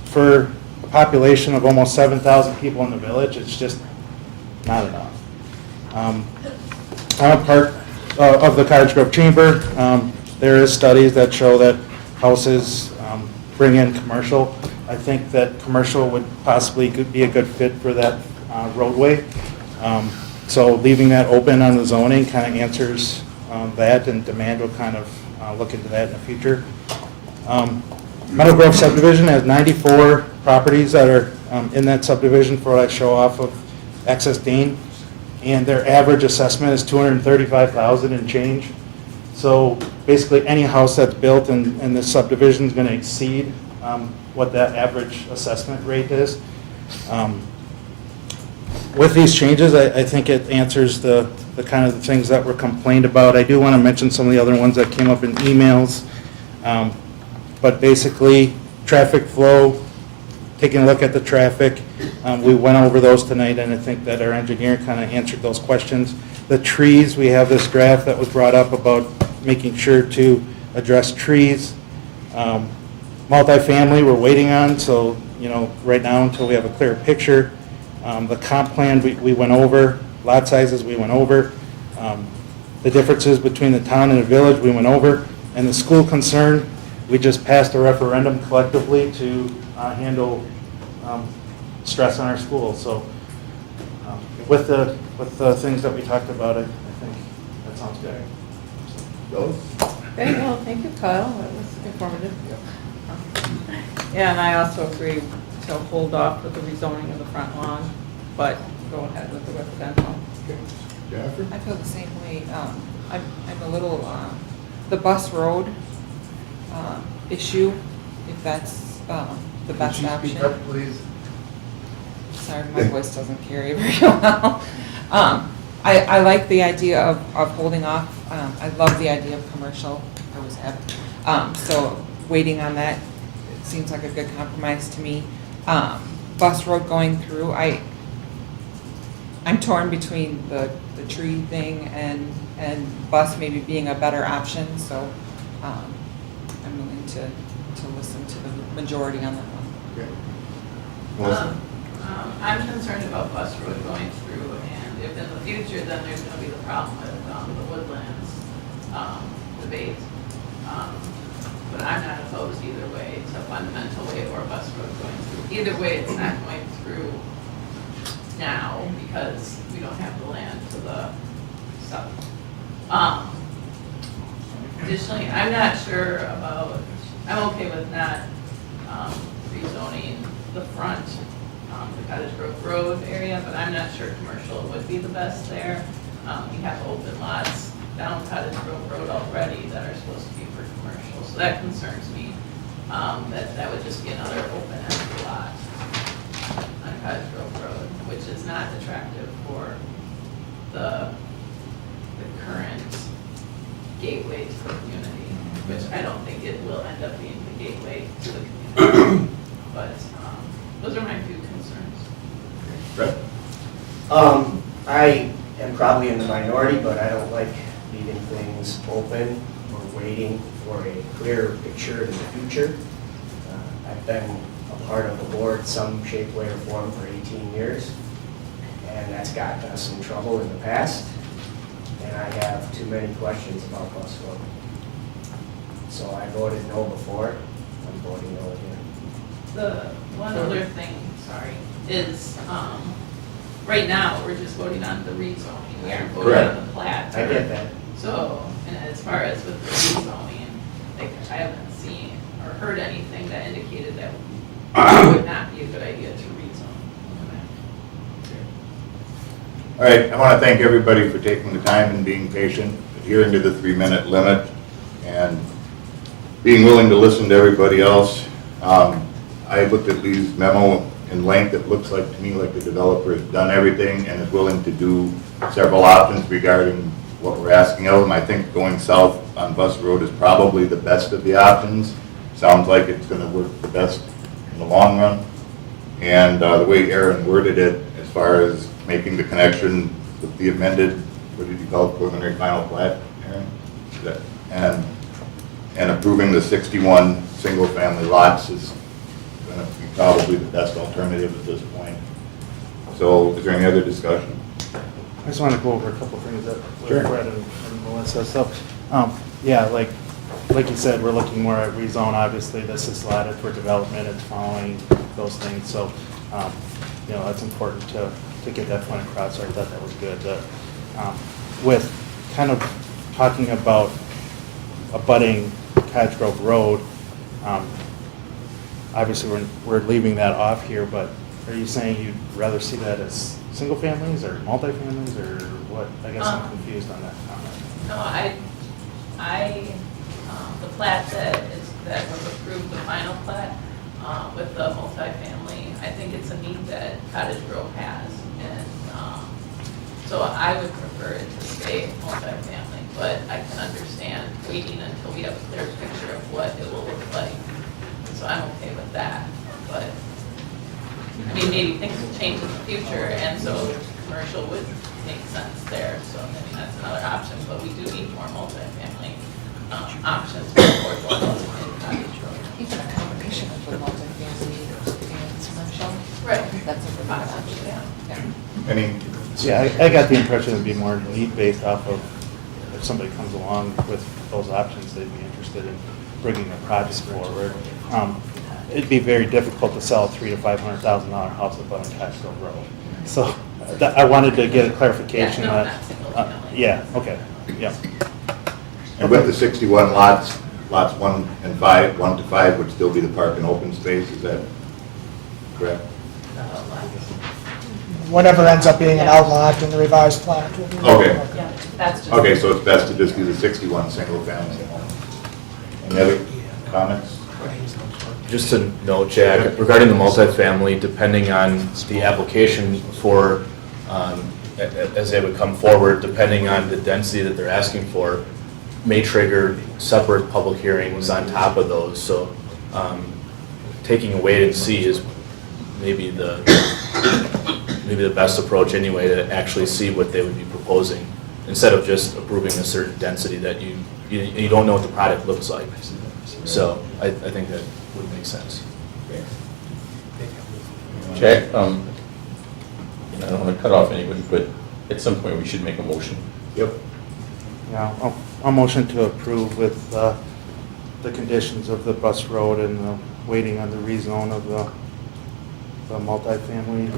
For a population of almost 7,000 people in the village, it's just not enough. I'm a part of the Cottage Grove Chamber. There is studies that show that houses bring in commercial. I think that commercial would possibly be a good fit for that roadway. So leaving that open on the zoning kind of answers that, and demand will kind of look into that in the future. Meadow Grove subdivision has 94 properties that are in that subdivision for what I show off of Access Dane, and their average assessment is $235,000 and change. So basically any house that's built in this subdivision is going to exceed what that average assessment rate is. With these changes, I think it answers the kind of the things that were complained about. I do want to mention some of the other ones that came up in emails. But basically, traffic flow, taking a look at the traffic, we went over those tonight, and I think that our engineer kind of answered those questions. The trees, we have this graph that was brought up about making sure to address trees. Multifamily, we're waiting on, so, right now until we have a clear picture. The comp plan, we went over. Lot sizes, we went over. The differences between the town and the village, we went over. And the school concern, we just passed a referendum collectively to handle stress on our schools. So with the things that we talked about, I think that sounds good. Okay, well, thank you, Kyle. That was informative. Yeah, and I also agree to hold off with the rezoning of the front lawn, but go ahead with the residential. Jennifer? I feel the same way. I'm a little, the bus road issue, if that's the best option. Could you speak up, please? Sorry, my voice doesn't carry very well. I like the idea of holding off. I love the idea of commercial. I always have. So waiting on that, it seems like a good compromise to me. Bus road going through, I'm torn between the tree thing and bus maybe being a better option, so I'm willing to listen to the majority on that one. I'm concerned about bus road going through, and if in the future, then there's going to be the problem with the woodlands debate. But I'm not opposed either way to fundamental way or bus road going through. Either way, it's not going through now because we don't have the land for the stuff. Additionally, I'm not sure about, I'm okay with not rezoning the front Road area, but I'm not sure commercial would be the best there. You have open lots down Cottage Grove Road already that are supposed to be for commercial, so that concerns me. That would just be another open empty lot on Cottage Grove Road, which is not attractive for the current gateway to the community, which I don't think it will end up being the gateway to the community. But those are my few concerns. Brett? I am probably in the minority, but I don't like leaving things open or waiting for a clear picture in the future. I've been a part of the board some shape, way, or form for 18 years, and that's gotten us in trouble in the past, and I have too many questions about Bus Road. So I voted no before, I'm voting no again. The one other thing, sorry, is right now, we're just voting on the rezoning. We aren't voting on the plat. I get that. So, and as far as with the rezoning, like, I haven't seen or heard anything that indicated that it would not be a good idea to rezone. All right, I want to thank everybody for taking the time and being patient, adhering to the 3-minute limit, and being willing to listen to everybody else. I looked at Lee's memo in length. It looks like to me like the developer has done everything and is willing to do several options regarding what we're asking of them. I think going south on Bus Road is probably the best of the options. Sounds like it's going to work the best in the long run. And the way Aaron worded it, as far as making the connection with the amended, what did you call it, preliminary final plat, Aaron? And approving the 61 single-family lots is going to be probably the best alternative at this point. So is there any other discussion? I just want to go over a couple of things that Sure. Brett and Melissa. So, yeah, like you said, we're looking more at rezone. Obviously, this is slotted for development. It's following those things. So, you know, that's important to get that point across. So I thought that was good. With kind of talking about abutting Cottage Grove Road, obviously we're leaving that off here, but are you saying you'd rather see that as single families or multi-families or what? I guess I'm confused on that comment. No, the plat that was approved, the final plat, with the multifamily, I think it's a need that Cottage Grove has. And so I would prefer it to stay multifamily, but I can understand waiting until we have a clear picture of what it will look like. So I'm okay with that, but I mean, maybe things will change in the future, and so commercial would make sense there. So I mean, that's another option, but we do need more multifamily options for affordable in Cottage Road. Even a combination of the multifamily and commercial. Right. That's a good option, yeah. Any? Yeah, I got the impression it'd be more need-based off of if somebody comes along with those options, they'd be interested in bringing a project forward. It'd be very difficult to sell a $300,000 to $500,000 house up on Cottage Grove Road. So I wanted to get a clarification Yeah, no, on. not single-family. Yeah, okay, yeah. And with the 61 lots 1 and 5, 1 to 5 would still be the park and open space, is that correct? Whatever ends up being an outlot in the revised plat. will be- Okay. Yeah, that's just. Okay, so it's best to just do the 61 single family homes. Any other comments? Just to note, Jack, regarding the multifamily, depending on the application for, as they would come forward, depending on the density that they're asking for, may trigger separate public hearings on top of those. So taking a wait and see is maybe the best approach anyway, to actually see what they would be proposing, instead of just approving a certain density that you don't know what the product looks like. So I think that would make sense. Jack, I don't want to cut off anybody, but at some point we should make a motion. Yep. Yeah, I'll motion to approve with the conditions of the Bus Road and the waiting on the rezone of the multifamily.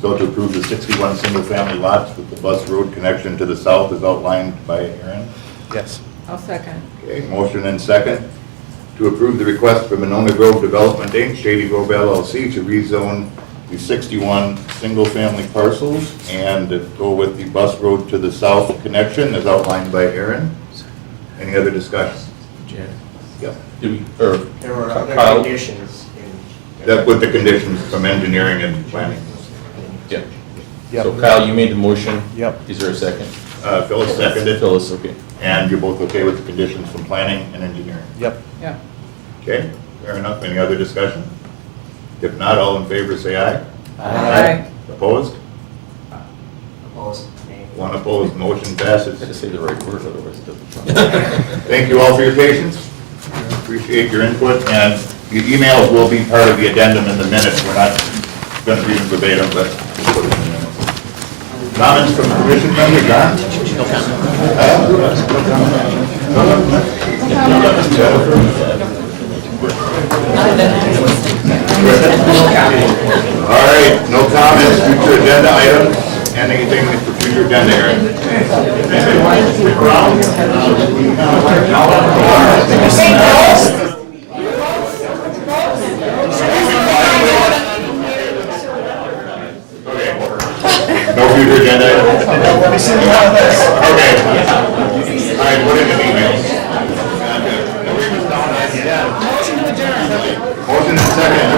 So to approve the 61 single family lots with the Bus Road connection to the south as outlined by Aaron? Yes. I'll second. Okay, motion and second to approve the request from Monona Grove Development Inc., Shady Grove LLC, to rezone the 61 single-family parcels and go with the bus road to the south connection as outlined by Aaron. Any other discussion? Yep. Did we, or There were other Kyle? conditions in. That with the conditions from engineering and planning. Yeah. Yep. So Kyle, you made the motion. Yep. Is there a second? Phyllis seconded. Phyllis, okay. And you're both okay with the conditions from planning and engineering? Yep. Yeah. Okay, fair enough. Any other discussion? If not, all in favor, say aye. Aye. Opposed? Opposed? Nay. One opposed, motion passes. Gotta say the right word, otherwise it doesn't. Thank you all for your patience. Appreciate your input, and your emails will be part of the addendum in the minutes. We're not going to read them verbatim, but we'll put it in the minutes. Comments from commission members, John? All right, no comments, future agenda items, anything for future agenda, Aaron? No future agenda items? Let me see the one of this. Okay. All right, put it in the email. Motion and second.